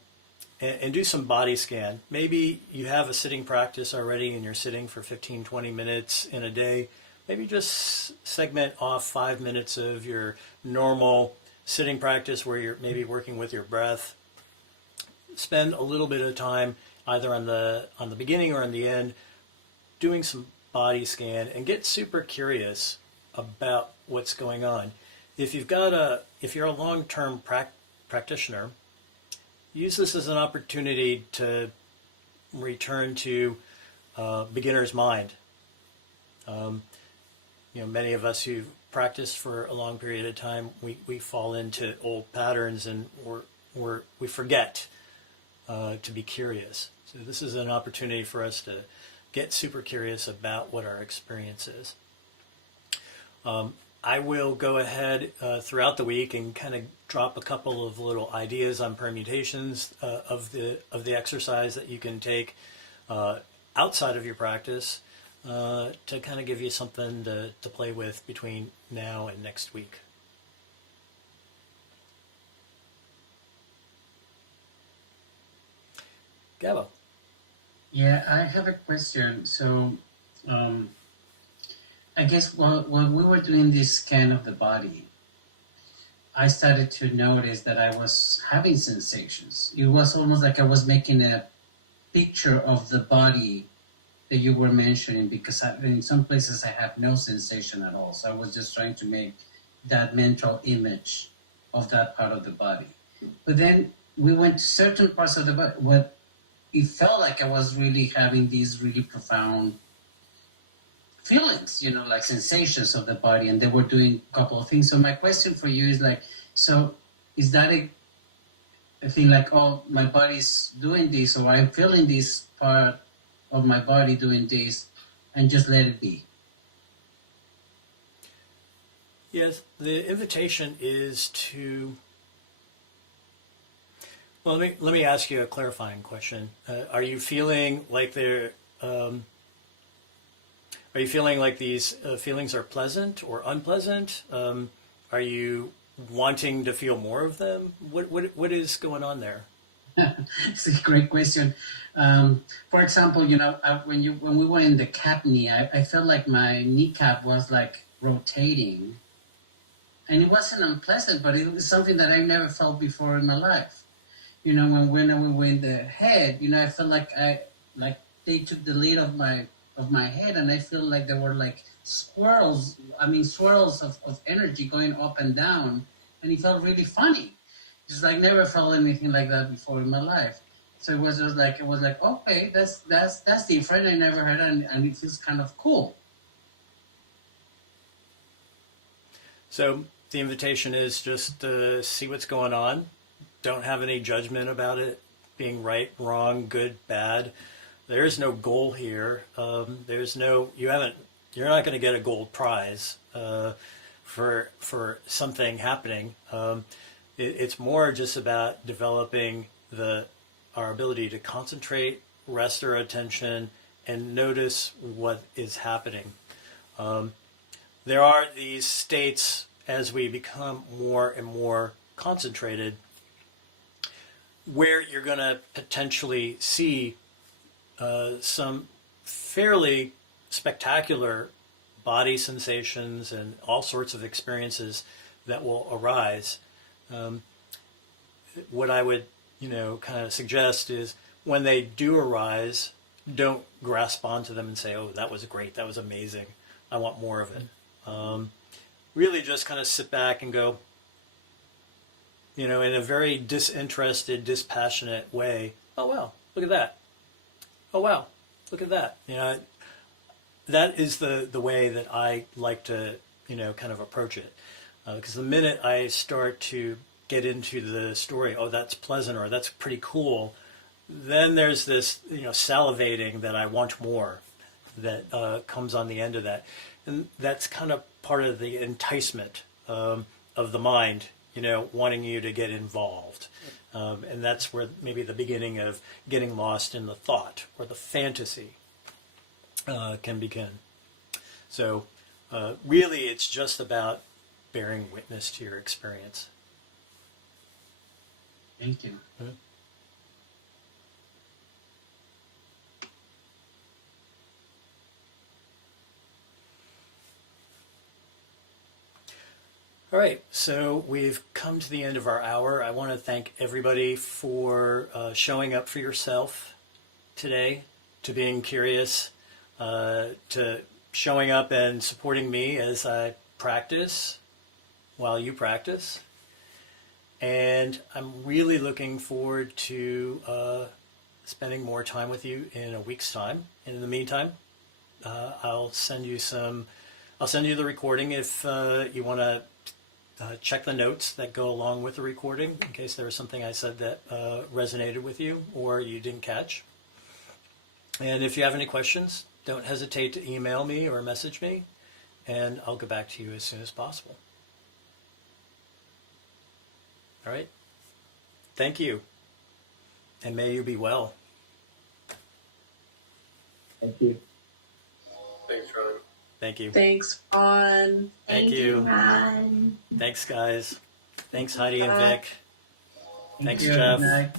do some body scan. Maybe you have a sitting practice already and you're sitting for 15, 20 minutes in a day. Maybe just segment off 5 minutes of your normal sitting practice where you're maybe working with your breath. Spend a little bit of time either on the beginning or on the end doing some body scan and get super curious about what's going on. If you're a long-term practitioner, use this as an opportunity to return to beginner's mind. Many of us who've practiced for a long period of time, we fall into old patterns and we forget to be curious. So this is an opportunity for us to get super curious about what our experience is. I will go ahead throughout the week and kind of drop a couple of little ideas on permutations of the exercise that you can take outside of your practice to kind of give you something to play with between now and next week. Gabo. Yeah, I have a question. So, I guess while we were doing this scan of the body, I started to notice that I was having sensations. It was almost like I was making a picture of the body that you were mentioning, because in some places I have no sensation at all. So I was just trying to make that mental image of that part of the body. But then we went to certain parts of the body where it felt like I was really having these really profound feelings, like sensations of the body, and they were doing a couple of things. So my question for you is so is that a thing like, oh, my body's doing this, or I'm feeling this part of my body doing this, and just let it be? Yes, the invitation is to. Well, let me ask you a clarifying question. Are you feeling like Are you feeling like these feelings are pleasant or unpleasant? Are you wanting to feel more of them? What is going on there? It's a great question. For example, when we were in the cat knee, I felt like my kneecap was like rotating, and it wasn't unpleasant, but it was something that I never felt before in my life. When we were in the head, I felt like they took the lid of my head, and I feel like there were like swirls of energy going up and down, and it felt really funny. Just like never felt anything like that before in my life. So it was like okay, that's different. I never heard it, and it feels kind of cool. So the invitation is just to see what's going on. Don't have any judgment about it being right, wrong, good, bad. There is no goal here. There's no you're not going to get a gold prize for something happening. It's more just about developing our ability to concentrate, rest our attention, and notice what is happening. There are these states as we become more and more concentrated where you're going to potentially see some fairly spectacular body sensations and all sorts of experiences that will arise. What I would, kind of suggest is when they do arise, don't grasp onto them and say, "Oh, that was great, that was amazing, I want more of it." Really just kind of sit back and go, in a very disinterested, dispassionate way, "Oh, wow, look at that. Oh, wow, look at that." That is the way that I like to, kind of approach it. Because the minute I start to get into the story, "Oh, that's pleasant," or "That's pretty cool," then there's this, salivating that I want more that comes on the end of that. And that's kind of part of the enticement of the mind, wanting you to get involved. And that's where maybe the beginning of getting lost in the thought or the fantasy can begin. So really it's just about bearing witness to your experience. Thank you. All right, so we've come to the end of our hour. I want to thank everybody for showing up for yourself today, to being curious, to showing up and supporting me as I practice while you practice. And I'm really looking forward to spending more time with you in a week's time. And in the meantime, I'll send you the recording if you want to check the notes that go along with the recording in case there was something I said that resonated with you or you didn't catch. And if you have any questions, don't hesitate to email me or message me, and I'll get back to you as soon as possible. All right. Thank you. And may you be well. Thank you. Thanks, Ron. Thank you. Thanks, Ron. Thank you. Ron. Thanks, guys. Thanks, Heidi and Bye. Vic. Thanks, you. Jeff. Good night.